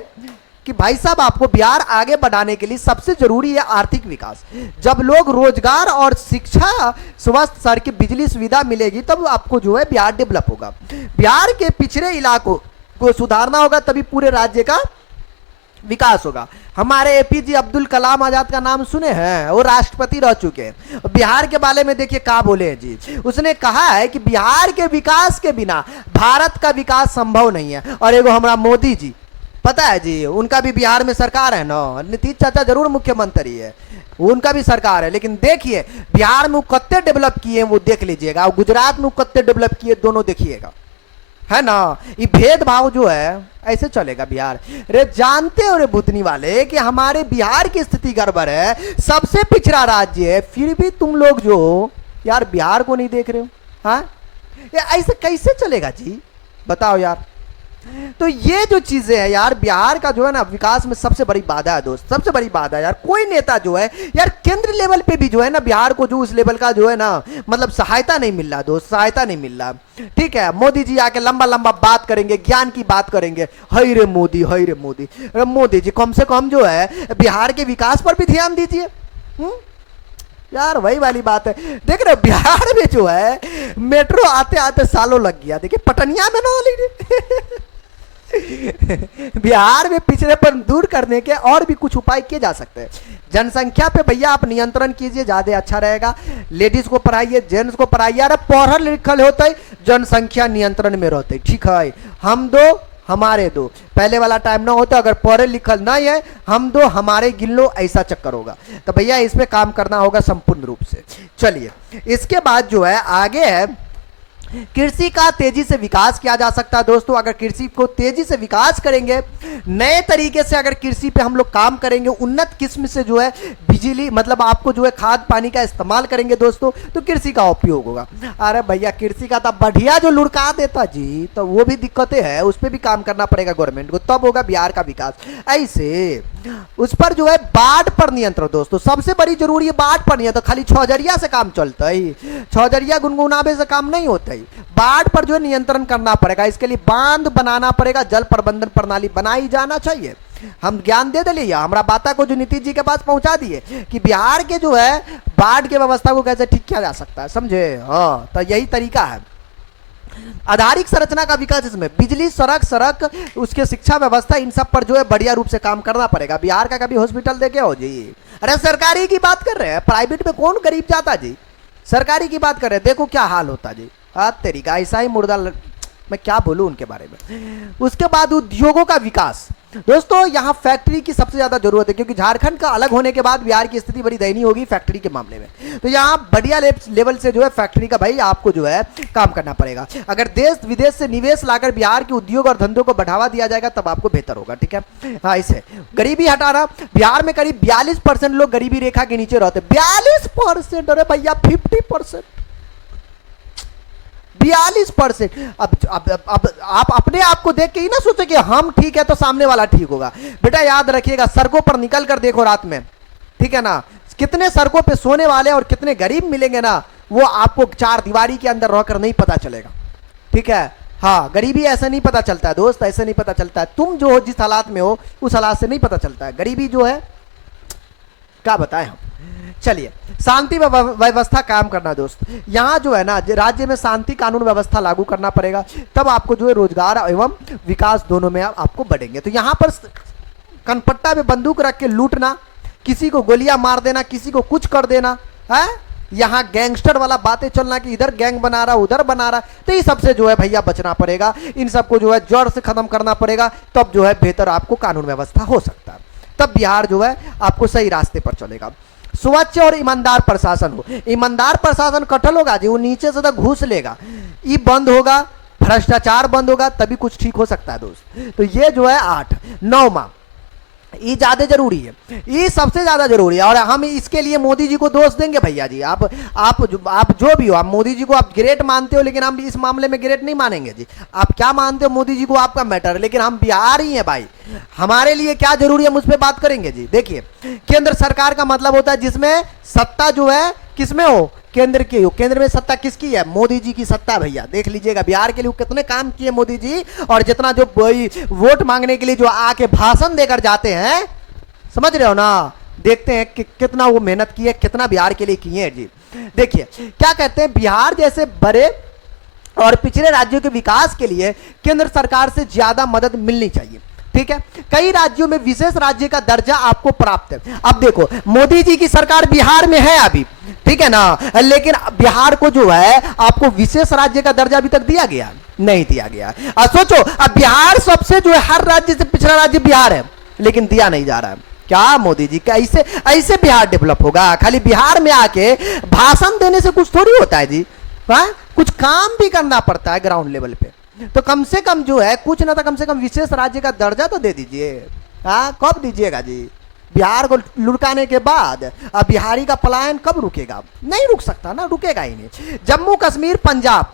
कि भाई साहब आपको बिहार आगे बढ़ाने के लिए सबसे जरूरी है आर्थिक विकास। जब लोग रोजगार और शिक्षा, स्वास्थ्य, सड़क, बिजली सुविधा मिलेगी तब आपको जो है बिहार डेवलप होगा। बिहार के पिछड़े इलाकों को सुधारना होगा, तभी पूरे राज्य का विकास होगा। हमारे एपीजे अब्दुल कलाम आजाद का नाम सुने हैं, वो राष्ट्रपति रह चुके हैं। बिहार के बारे में देखिए क्या बोले हैं जी। उसने कहा है कि बिहार के विकास के बिना भारत का विकास संभव नहीं है। और एगो हमारा मोदी जी, पता है जी, उनका भी बिहार में सरकार है ना, नीतीश चाचा जरूर मुख्यमंत्री है, उनका भी सरकार है, लेकिन देखिए बिहार में वो कत्ते डेवलप किए वो देख लीजिएगा, और गुजरात में वो कत्ते डेवलप किए दोनों देखिएगा, है ना। ये भेदभाव जो है ऐसे चलेगा बिहार। रे जानते हो रे भूतनी वाले कि हमारे बिहार की स्थिति गड़बड़ है, सबसे पिछड़ा राज्य है, फिर भी तुम लोग जो यार बिहार को नहीं देख रहे हो। हाँ, ये ऐसे कैसे चलेगा जी, बताओ यार। तो ये जो चीजें हैं यार, बिहार का जो है ना विकास में सबसे बड़ी बाधा है दोस्त, सबसे बड़ी बाधा है यार। कोई नेता जो है यार केंद्र लेवल पे भी जो है ना बिहार को जो उस लेवल का जो है ना मतलब सहायता नहीं मिल रहा दोस्त, सहायता नहीं मिल रहा। ठीक है, मोदी जी आके लंबा लंबा बात करेंगे, ज्ञान की बात करेंगे, हई रे मोदी, हई रे मोदी। मोदी जी कम से कम जो है बिहार के विकास पर भी ध्यान दीजिए। यार वही वाली बात है, देख रहे हो बिहार में जो है मेट्रो आते आते सालों लग गया। देखिए पटनिया में ना बिहार में पिछड़ेपन दूर करने के और भी कुछ उपाय किए जा सकते हैं। जनसंख्या पे भैया आप नियंत्रण कीजिए, ज्यादा अच्छा रहेगा। लेडीज को पढ़ाइए, जेंट्स को पढ़ाइए। अरे पढ़ल लिखल होता है, जनसंख्या नियंत्रण में रहते, ठीक है। हम दो हमारे दो, पहले वाला टाइम ना होता, अगर पढ़े लिखल नहीं है हम दो हमारे गिन लो, ऐसा चक्कर होगा। तो भैया इसमें काम करना होगा संपूर्ण रूप से। चलिए इसके बाद जो है आगे है, कृषि का तेजी से विकास किया जा सकता है दोस्तों। अगर कृषि को तेजी से विकास करेंगे, नए तरीके से अगर कृषि पे हम लोग काम करेंगे, उन्नत किस्म से जो है बिजली मतलब आपको जो है खाद पानी का इस्तेमाल करेंगे दोस्तों, तो कृषि का उपयोग होगा। अरे भैया कृषि का तो बढ़िया जो लुढ़का देता जी, तो वो भी दिक्कतें हैं, उस पर भी काम करना पड़ेगा गवर्नमेंट को, तब होगा बिहार का विकास। ऐसे उस पर जो है बाढ़ पर नियंत्रण दोस्तों, सबसे बड़ी जरूरी है बाढ़ पर नियंत्रण। खाली छौजरिया से काम चलता है, छौजरिया गुनगुनावे से काम नहीं होता है। बाढ़ पर जो नियंत्रण करना पड़ेगा, इसके लिए बांध बनाना पड़ेगा, जल प्रबंधन प्रणाली बनाई जाना चाहिए। हम ज्ञान दे दिए, हमारा बाता को जो नीतीश जी के पास पहुंचा दिए कि बिहार के जो है बाढ़ की व्यवस्था को कैसे ठीक किया जा सकता है, समझे। हाँ, तो यही तरीका है। आधारिक संरचना का विकास, इसमें बिजली, सड़क, उसके शिक्षा व्यवस्था, इन सब पर जो है बढ़िया रूप से काम करना पड़ेगा। बिहार का कभी हॉस्पिटल देखे हो जी? अरे सरकारी की बात कर रहे हैं, प्राइवेट में कौन गरीब जाता जी, सरकारी की बात कर रहे हैं, देखो क्या हाल होता जी। तेरी का ऐसा ही मुर्दा, मैं क्या बोलूं उनके बारे में। उसके बाद उद्योगों का विकास दोस्तों, यहाँ फैक्ट्री की सबसे ज्यादा जरूरत है, क्योंकि झारखंड का अलग होने के बाद बिहार की स्थिति बड़ी दयनीय होगी फैक्ट्री के मामले में। तो यहाँ बढ़िया लेवल से जो है फैक्ट्री का भाई आपको जो है काम करना पड़ेगा। अगर देश विदेश से निवेश लाकर बिहार के उद्योग और धंधों को बढ़ावा दिया जाएगा तब आपको बेहतर होगा, ठीक है। हाँ, इसे गरीबी हटाना, बिहार में करीब 42% लोग गरीबी रेखा के नीचे रहते। 42%, अरे भैया 50%, 42%। अब आप अपने आप को देख के ही ना सोचे कि हम ठीक है तो सामने वाला ठीक होगा। बेटा याद रखिएगा, सड़कों पर निकल कर देखो रात में, ठीक है ना, कितने सड़कों पे सोने वाले और कितने गरीब मिलेंगे ना, वो आपको चार दीवारी के अंदर रहकर नहीं पता चलेगा, ठीक है। हाँ, गरीबी ऐसा नहीं पता चलता है दोस्त, ऐसा नहीं पता चलता है। तुम जो हो जिस हालात में हो उस हालात से नहीं पता चलता है। गरीबी जो है क्या बताएं हम। चलिए, शांति व्यवस्था काम करना दोस्त, यहाँ जो है ना राज्य में शांति कानून व्यवस्था लागू करना पड़ेगा, तब आपको जो है रोजगार एवं विकास दोनों में आपको बढ़ेंगे। तो यहाँ पर कनपट्टा में बंदूक रख के लूटना, किसी को गोलियां मार देना, किसी को कुछ कर देना है, यहाँ गैंगस्टर वाला बातें चलना कि इधर गैंग बना रहा उधर बना रहा, तो ये सबसे जो है भैया बचना पड़ेगा। इन सबको जो है जड़ से खत्म करना पड़ेगा, तब जो है बेहतर आपको कानून व्यवस्था हो सकता है, तब बिहार जो है आपको सही रास्ते पर चलेगा। स्वच्छ और ईमानदार प्रशासन हो, ईमानदार प्रशासन कटल होगा जी, वो नीचे से तो घूस लेगा, ये बंद होगा, भ्रष्टाचार बंद होगा, तभी कुछ ठीक हो सकता है दोस्त। तो ये जो है 8 9 माह ये ज्यादा जरूरी है, ये सबसे ज्यादा जरूरी है। और हम इसके लिए मोदी जी को दोष देंगे भैया जी? आप जो भी हो, आप मोदी जी को आप ग्रेट मानते हो, लेकिन हम इस मामले में ग्रेट नहीं मानेंगे जी। आप क्या मानते हो मोदी जी को, आपका मैटर है, लेकिन हम बिहार ही हैं भाई, हमारे लिए क्या जरूरी है, मुझ पर बात करेंगे जी। देखिए, केंद्र सरकार का मतलब होता है जिसमें सत्ता जो है किसमें हो, केंद्र की हो। केंद्र में सत्ता किसकी है? मोदी जी की सत्ता भैया। देख लीजिएगा बिहार के लिए कितने काम किए मोदी जी, और जितना जो वोट मांगने के लिए जो आके भाषण देकर जाते हैं, समझ रहे हो ना, देखते हैं कि कितना वो मेहनत की है, कितना बिहार के लिए किए हैं जी। देखिए क्या कहते हैं, बिहार जैसे बड़े और पिछड़े राज्यों के विकास के लिए केंद्र सरकार से ज्यादा मदद मिलनी चाहिए, ठीक है। कई राज्यों में विशेष राज्य का दर्जा आपको प्राप्त है। अब देखो, मोदी जी की सरकार बिहार में है अभी, ठीक है ना, लेकिन बिहार को जो है आपको विशेष राज्य का दर्जा अभी तक दिया गया नहीं, दिया गया। सोचो, अब बिहार सबसे जो है हर राज्य से पिछड़ा राज्य बिहार है, लेकिन दिया नहीं जा रहा है। क्या मोदी जी का ऐसे बिहार डेवलप होगा? खाली बिहार में आके भाषण देने से कुछ थोड़ी होता है जी, हाँ, कुछ काम भी करना पड़ता है ग्राउंड लेवल पे। तो कम से कम जो है कुछ ना, तो कम से कम विशेष राज्य का दर्जा तो दे दीजिए। हाँ, कब दीजिएगा जी? बिहार को लुढ़काने के बाद अब बिहारी का पलायन कब रुकेगा? नहीं रुक सकता ना, रुकेगा ही नहीं। जम्मू कश्मीर, पंजाब,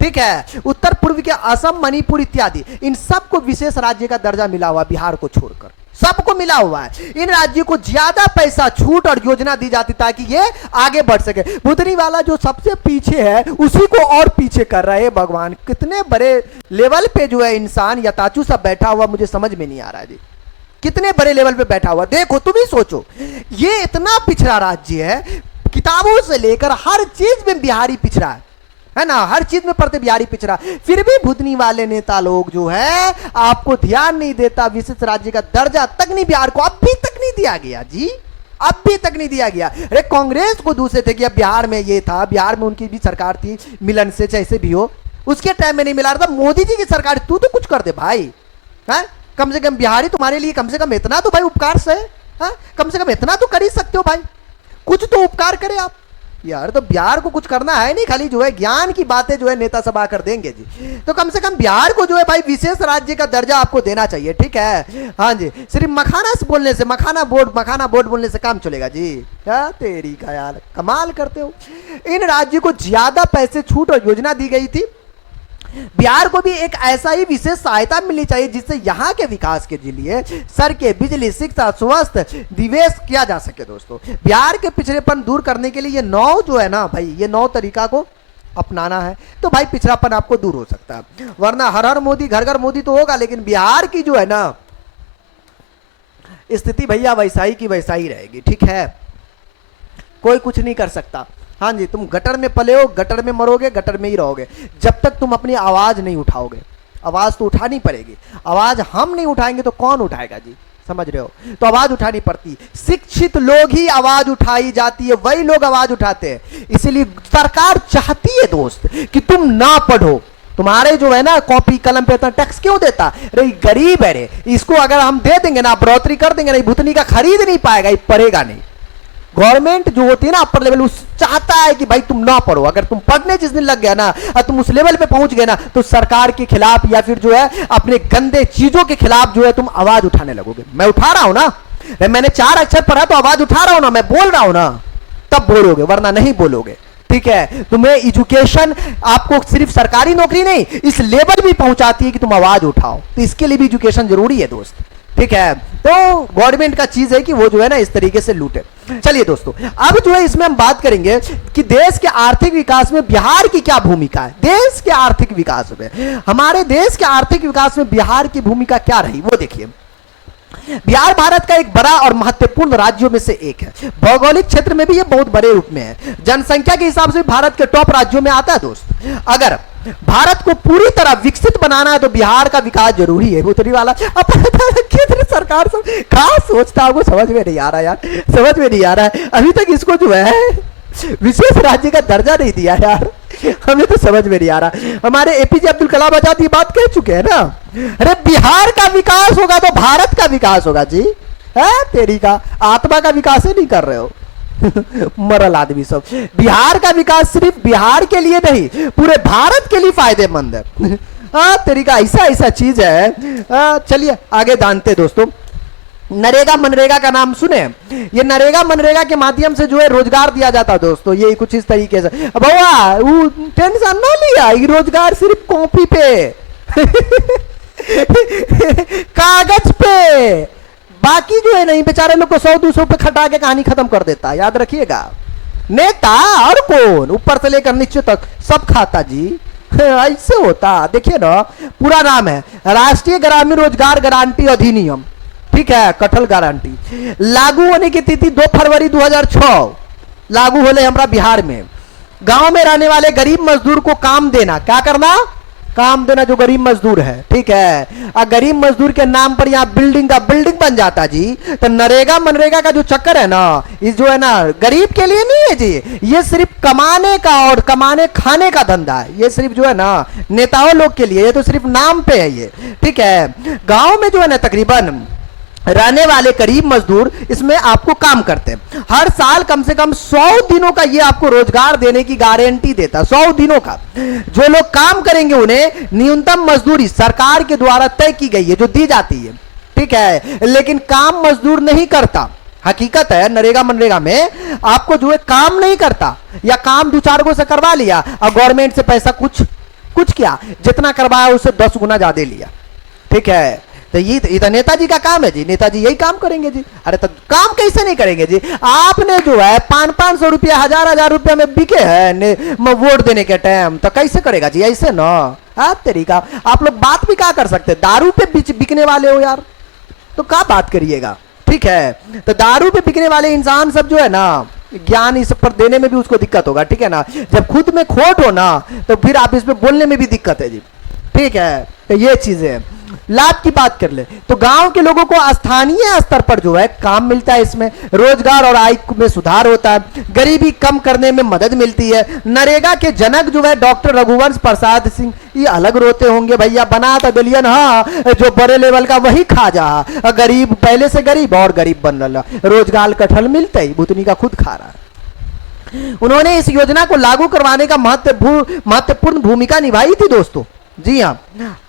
ठीक है, उत्तर पूर्व के असम, मणिपुर इत्यादि, इन सबको विशेष राज्य का दर्जा मिला हुआ, बिहार को छोड़कर सबको मिला हुआ है। इन राज्यों को ज्यादा पैसा, छूट और योजना दी जाती ताकि ये आगे बढ़ सके। बुधनी वाला जो सबसे पीछे है उसी को और पीछे कर रहे हैं। भगवान, कितने बड़े लेवल पे जो है इंसान यताचू सब बैठा हुआ, मुझे समझ में नहीं आ रहा है जी, कितने बड़े लेवल पे बैठा हुआ। देखो तुम ही सोचो, ये इतना पिछड़ा राज्य है, किताबों से लेकर हर चीज में बिहारी पिछड़ा है ना, हर चीज में पढ़ते बिहारी पिछड़ा, फिर भी बुधनी वाले नेता लोग जो है आपको ध्यान नहीं देता। विशेष राज्य का दर्जा तक नहीं बिहार को अभी तक नहीं दिया गया जी, अभी तक नहीं दिया गया। अरे कांग्रेस को दूसरे थे कि अब बिहार में ये था, बिहार में उनकी भी सरकार थी मिलन से, जैसे भी हो, उसके टाइम में नहीं मिला रहा था। मोदी जी की सरकार, तू तो कुछ कर दे भाई, है कम से कम बिहारी तुम्हारे लिए कम से कम इतना तो भाई उपकार से, है कम से कम इतना तो कर ही सकते हो भाई, कुछ तो उपकार करे आप यार। तो बिहार को कुछ करना है नहीं, खाली जो है ज्ञान की बातें जो है नेता सब आकर देंगे जी। तो कम से कम बिहार को जो है भाई विशेष राज्य का दर्जा आपको देना चाहिए, ठीक है। हाँ जी, सिर्फ मखाना से बोलने से, मखाना बोर्ड बोलने से काम चलेगा जी? क्या तेरी का यार, कमाल करते हो। इन राज्यों को ज्यादा पैसे, छूट और योजना दी गई थी। बिहार को भी एक ऐसा ही विशेष सहायता मिलनी चाहिए जिससे यहाँ के विकास के लिए सड़कें, बिजली, शिक्षा, स्वास्थ्य निवेश किया जा सके। दोस्तों, बिहार के पिछड़ेपन दूर करने के लिए ये 9 जो है ना भाई, ये 9 तरीका को अपनाना है, तो भाई पिछड़ापन आपको दूर हो सकता है। वरना हर हर मोदी, घर घर मोदी तो होगा, लेकिन बिहार की जो है ना स्थिति भैया वैसा ही की वैसा ही रहेगी, ठीक है, कोई कुछ नहीं कर सकता। हाँ जी, तुम गटर में पले हो, गटर में मरोगे, गटर में ही रहोगे जब तक तुम अपनी आवाज नहीं उठाओगे। आवाज तो उठानी पड़ेगी, आवाज हम नहीं उठाएंगे तो कौन उठाएगा जी, समझ रहे हो? तो आवाज उठानी पड़ती, शिक्षित लोग ही आवाज उठाई जाती है, वही लोग आवाज उठाते हैं। इसीलिए सरकार चाहती है दोस्त कि तुम ना पढ़ो, तुम्हारे जो है ना कॉपी कलम पे इतना टैक्स क्यों देता? अरे गरीब है रे, इसको अगर हम दे देंगे ना, बढ़ोतरी कर देंगे ना, भुतनी का खरीद नहीं पाएगा, ये पढ़ेगा नहीं। गवर्नमेंट जो होती है ना अपर लेवल, उस चाहता है कि भाई तुम ना पढ़ो। अगर तुम पढ़ने जिस दिन लग गया ना और तुम उस लेवल पे पहुंच गए ना, तो सरकार के खिलाफ या फिर जो है अपने गंदे चीजों के खिलाफ जो है तुम आवाज उठाने लगोगे। मैं उठा रहा हूं ना, मैंने 4 अक्षर पढ़ा तो आवाज उठा रहा हूं ना, मैं बोल रहा हूं ना, तब बोलोगे, वरना नहीं बोलोगे, ठीक है। तुम्हें एजुकेशन आपको सिर्फ सरकारी नौकरी नहीं, इस लेवल भी पहुंचाती है कि तुम आवाज उठाओ, तो इसके लिए भी एजुकेशन जरूरी है दोस्त, ठीक है। तो गवर्नमेंट का चीज है कि वो जो है ना इस तरीके से लूटे। चलिए दोस्तों, अब जो है इसमें हम बात करेंगे कि देश के आर्थिक विकास में बिहार की क्या भूमिका है। देश के आर्थिक विकास में, हमारे देश के आर्थिक विकास में बिहार की भूमिका क्या रही, वो देखिए। बिहार भारत का एक बड़ा और महत्वपूर्ण राज्यों में से एक है। भौगोलिक क्षेत्र में भी ये बहुत बड़े रूप में है। जनसंख्या के हिसाब से भारत के टॉप राज्यों में आता है दोस्त। अगर भारत को पूरी तरह विकसित बनाना है तो बिहार का विकास जरूरी है। उत्तरी वाला केंद्र सरकार सब कहाँ सोचता है, वो समझ में नहीं आ रहा यार, समझ में नहीं आ रहा है। अभी तक इसको जो है विशेष राज्य का दर्जा नहीं दिया यार, हमें तो समझ में नहीं आ रहा। हमारे एपीजे अब्दुल कलाम आजाद ये बात कह चुके हैं ना, अरे बिहार का विकास होगा तो भारत का विकास होगा जी, है तेरी का आत्मा का विकास ही नहीं कर रहे हो मरल आदमी सब। बिहार का विकास सिर्फ बिहार के लिए नहीं, पूरे भारत के लिए फायदेमंद है। तेरी का ऐसा ऐसा चीज है। चलिए आगे जानते दोस्तों। नरेगा मनरेगा का नाम सुने? ये नरेगा मनरेगा के माध्यम से जो है रोजगार दिया जाता है दोस्तों, ये कुछ इस तरीके से। बउआ वो टेंशन ना लिया, ये रोजगार सिर्फ कॉपी पे कागज पे, बाकी जो है नहीं, बेचारे लोग को 100-200 पे खटा के कहानी खत्म कर देता है, याद रखिएगा। नेता और कौन, ऊपर से लेकर नीचे तक सब खाता जी, ऐसे होता। देखिए ना, पूरा नाम है राष्ट्रीय ग्रामीण रोजगार गारंटी अधिनियम, ठीक है, कठल गारंटी। लागू होने की तिथि 2 फरवरी 2006 लागू होले हमारा बिहार में। गांव में रहने वाले गरीब मजदूर को काम देना, क्या करना? काम देना, जो गरीब मजदूर है, ठीक है। और गरीब मजदूर के नाम पर यहाँ बिल्डिंग का बिल्डिंग बन जाता जी। तो नरेगा मनरेगा का जो चक्कर है ना, ये जो है ना गरीब के लिए नहीं है जी, ये सिर्फ कमाने का और कमाने खाने का धंधा है। ये सिर्फ जो है ना नेताओं लोग के लिए, ये तो सिर्फ नाम पे है ये, ठीक है। गाँव में जो है ना तकरीबन रहने वाले गरीब मजदूर इसमें आपको काम करते हैं। हर साल कम से कम 100 दिनों का ये आपको रोजगार देने की गारंटी देता है, 100 दिनों का। जो लोग काम करेंगे उन्हें न्यूनतम मजदूरी सरकार के द्वारा तय की गई है, जो दी जाती है, ठीक है। लेकिन काम मजदूर नहीं करता, हकीकत है नरेगा मनरेगा में आपको जो है काम नहीं करता, या काम 2-4 गो से करवा लिया और गवर्नमेंट से पैसा कुछ किया, जितना करवाया उससे 10 गुना ज्यादा लिया, ठीक है। तो ये तो नेताजी का काम है जी, नेताजी यही काम करेंगे जी। अरे तो काम कैसे नहीं करेंगे जी? आपने जो है 500-500 रुपया 1000-1000 रुपया में बिके है वोट देने के टाइम, तो कैसे करेगा जी? ऐसे ना तरीका। आप लोग बात भी क्या कर सकते, दारू पे बिकने वाले हो यार, तो क्या बात करिएगा, ठीक है। तो दारू पे बिकने वाले इंसान सब जो है ना, ज्ञान इस पर देने में भी उसको दिक्कत होगा, ठीक है ना। जब खुद में खोट हो ना, तो फिर आप इस पे बोलने में भी दिक्कत है जी, ठीक है। तो ये चीजें लाभ की बात कर ले तो गांव के लोगों को स्थानीय स्तर पर जो है काम मिलता है, इसमें रोजगार और आय में सुधार होता है, गरीबी कम करने में मदद मिलती है। नरेगा के जनक जो है डॉक्टर रघुवंश प्रसाद सिंह, ये अलग रोते होंगे भैया, बना तो दिलियन हाँ, जो बड़े लेवल का वही खा जा, गरीब पहले से गरीब और गरीब बन रहा, रोजगार कठल मिलता ही भूतनी का खुद खा रहा है। उन्होंने इस योजना को लागू करवाने का महत्वपूर्ण भूमिका निभाई थी दोस्तों। जी हाँ,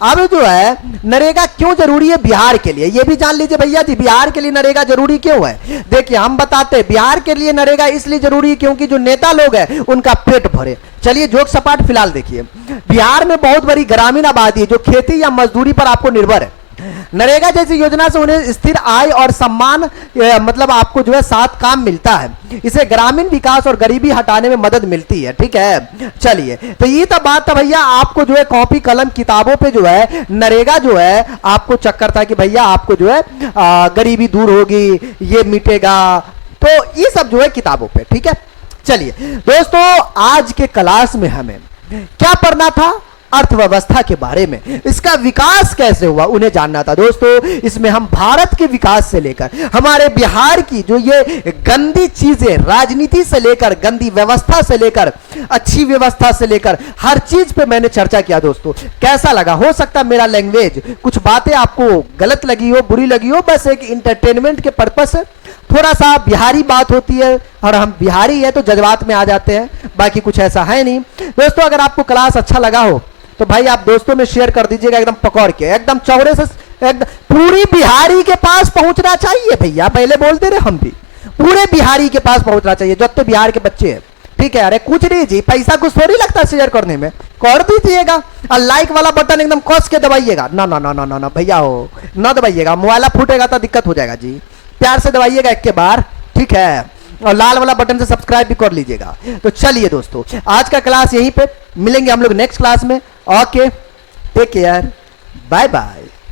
अब जो है नरेगा क्यों जरूरी है बिहार के लिए, ये भी जान लीजिए भैया जी। बिहार के लिए नरेगा जरूरी क्यों है? देखिए हम बताते हैं, बिहार के लिए नरेगा इसलिए जरूरी है क्योंकि जो नेता लोग हैं उनका पेट भरे। चलिए जोक सपाट फिलहाल देखिए, बिहार में बहुत बड़ी ग्रामीण आबादी है जो खेती या मजदूरी पर आपको निर्भर है। नरेगा जैसी योजना से उन्हें स्थिर आय और सम्मान मतलब आपको जो है साथ काम मिलता है। इसे ग्रामीण विकास और गरीबी हटाने में मदद मिलती है, ठीक है। चलिए तो ये तो बात था भैया, आपको जो है कॉपी कलम किताबों पे जो है नरेगा जो है आपको चक्कर था कि भैया आपको जो है गरीबी दूर होगी, ये मिटेगा, तो ये सब जो है किताबों पे, ठीक है। चलिए दोस्तों, आज के क्लास में हमें क्या पढ़ना था? अर्थव्यवस्था के बारे में, इसका विकास कैसे हुआ उन्हें जानना था दोस्तों। इसमें हम भारत के विकास से लेकर हमारे बिहार की जो ये गंदी चीजें, राजनीति से लेकर गंदी व्यवस्था से लेकर अच्छी व्यवस्था से लेकर हर चीज पे मैंने चर्चा किया दोस्तों। कैसा लगा? हो सकता है मेरा लैंग्वेज कुछ बातें आपको गलत लगी हो, बुरी लगी हो, बस एक इंटरटेनमेंट के पर्पस से थोड़ा सा बिहारी बात होती है और हम बिहारी है तो जज्बात में आ जाते हैं, बाकी कुछ ऐसा है नहीं दोस्तों। अगर आपको क्लास अच्छा लगा हो तो भाई आप दोस्तों में शेयर कर दीजिएगा, एकदम पकड़ के, एकदम चौड़े से, एकदम पूरी बिहारी के पास पहुंचना चाहिए भैया। पहले बोलते रहे हम भी, पूरे बिहारी के पास पहुंचना चाहिए जो तो बिहार के बच्चे हैं, ठीक है। अरे कुछ नहीं जी, पैसा कुछ थोड़ी लगता है शेयर करने में, कर दीजिएगा। और लाइक वाला बटन एकदम कस के दबाइएगा, ना ना ना ना ना ना भैया हो, ना दबाइएगा, मोबाइल फूटेगा तो दिक्कत हो जाएगा जी। प्यार से दबाइएगा एक के बार, ठीक है। और लाल वाला बटन से सब्सक्राइब भी कर लीजिएगा। तो चलिए दोस्तों, आज का क्लास यहीं पे, मिलेंगे हम लोग नेक्स्ट क्लास में। Okay, take care, bye bye.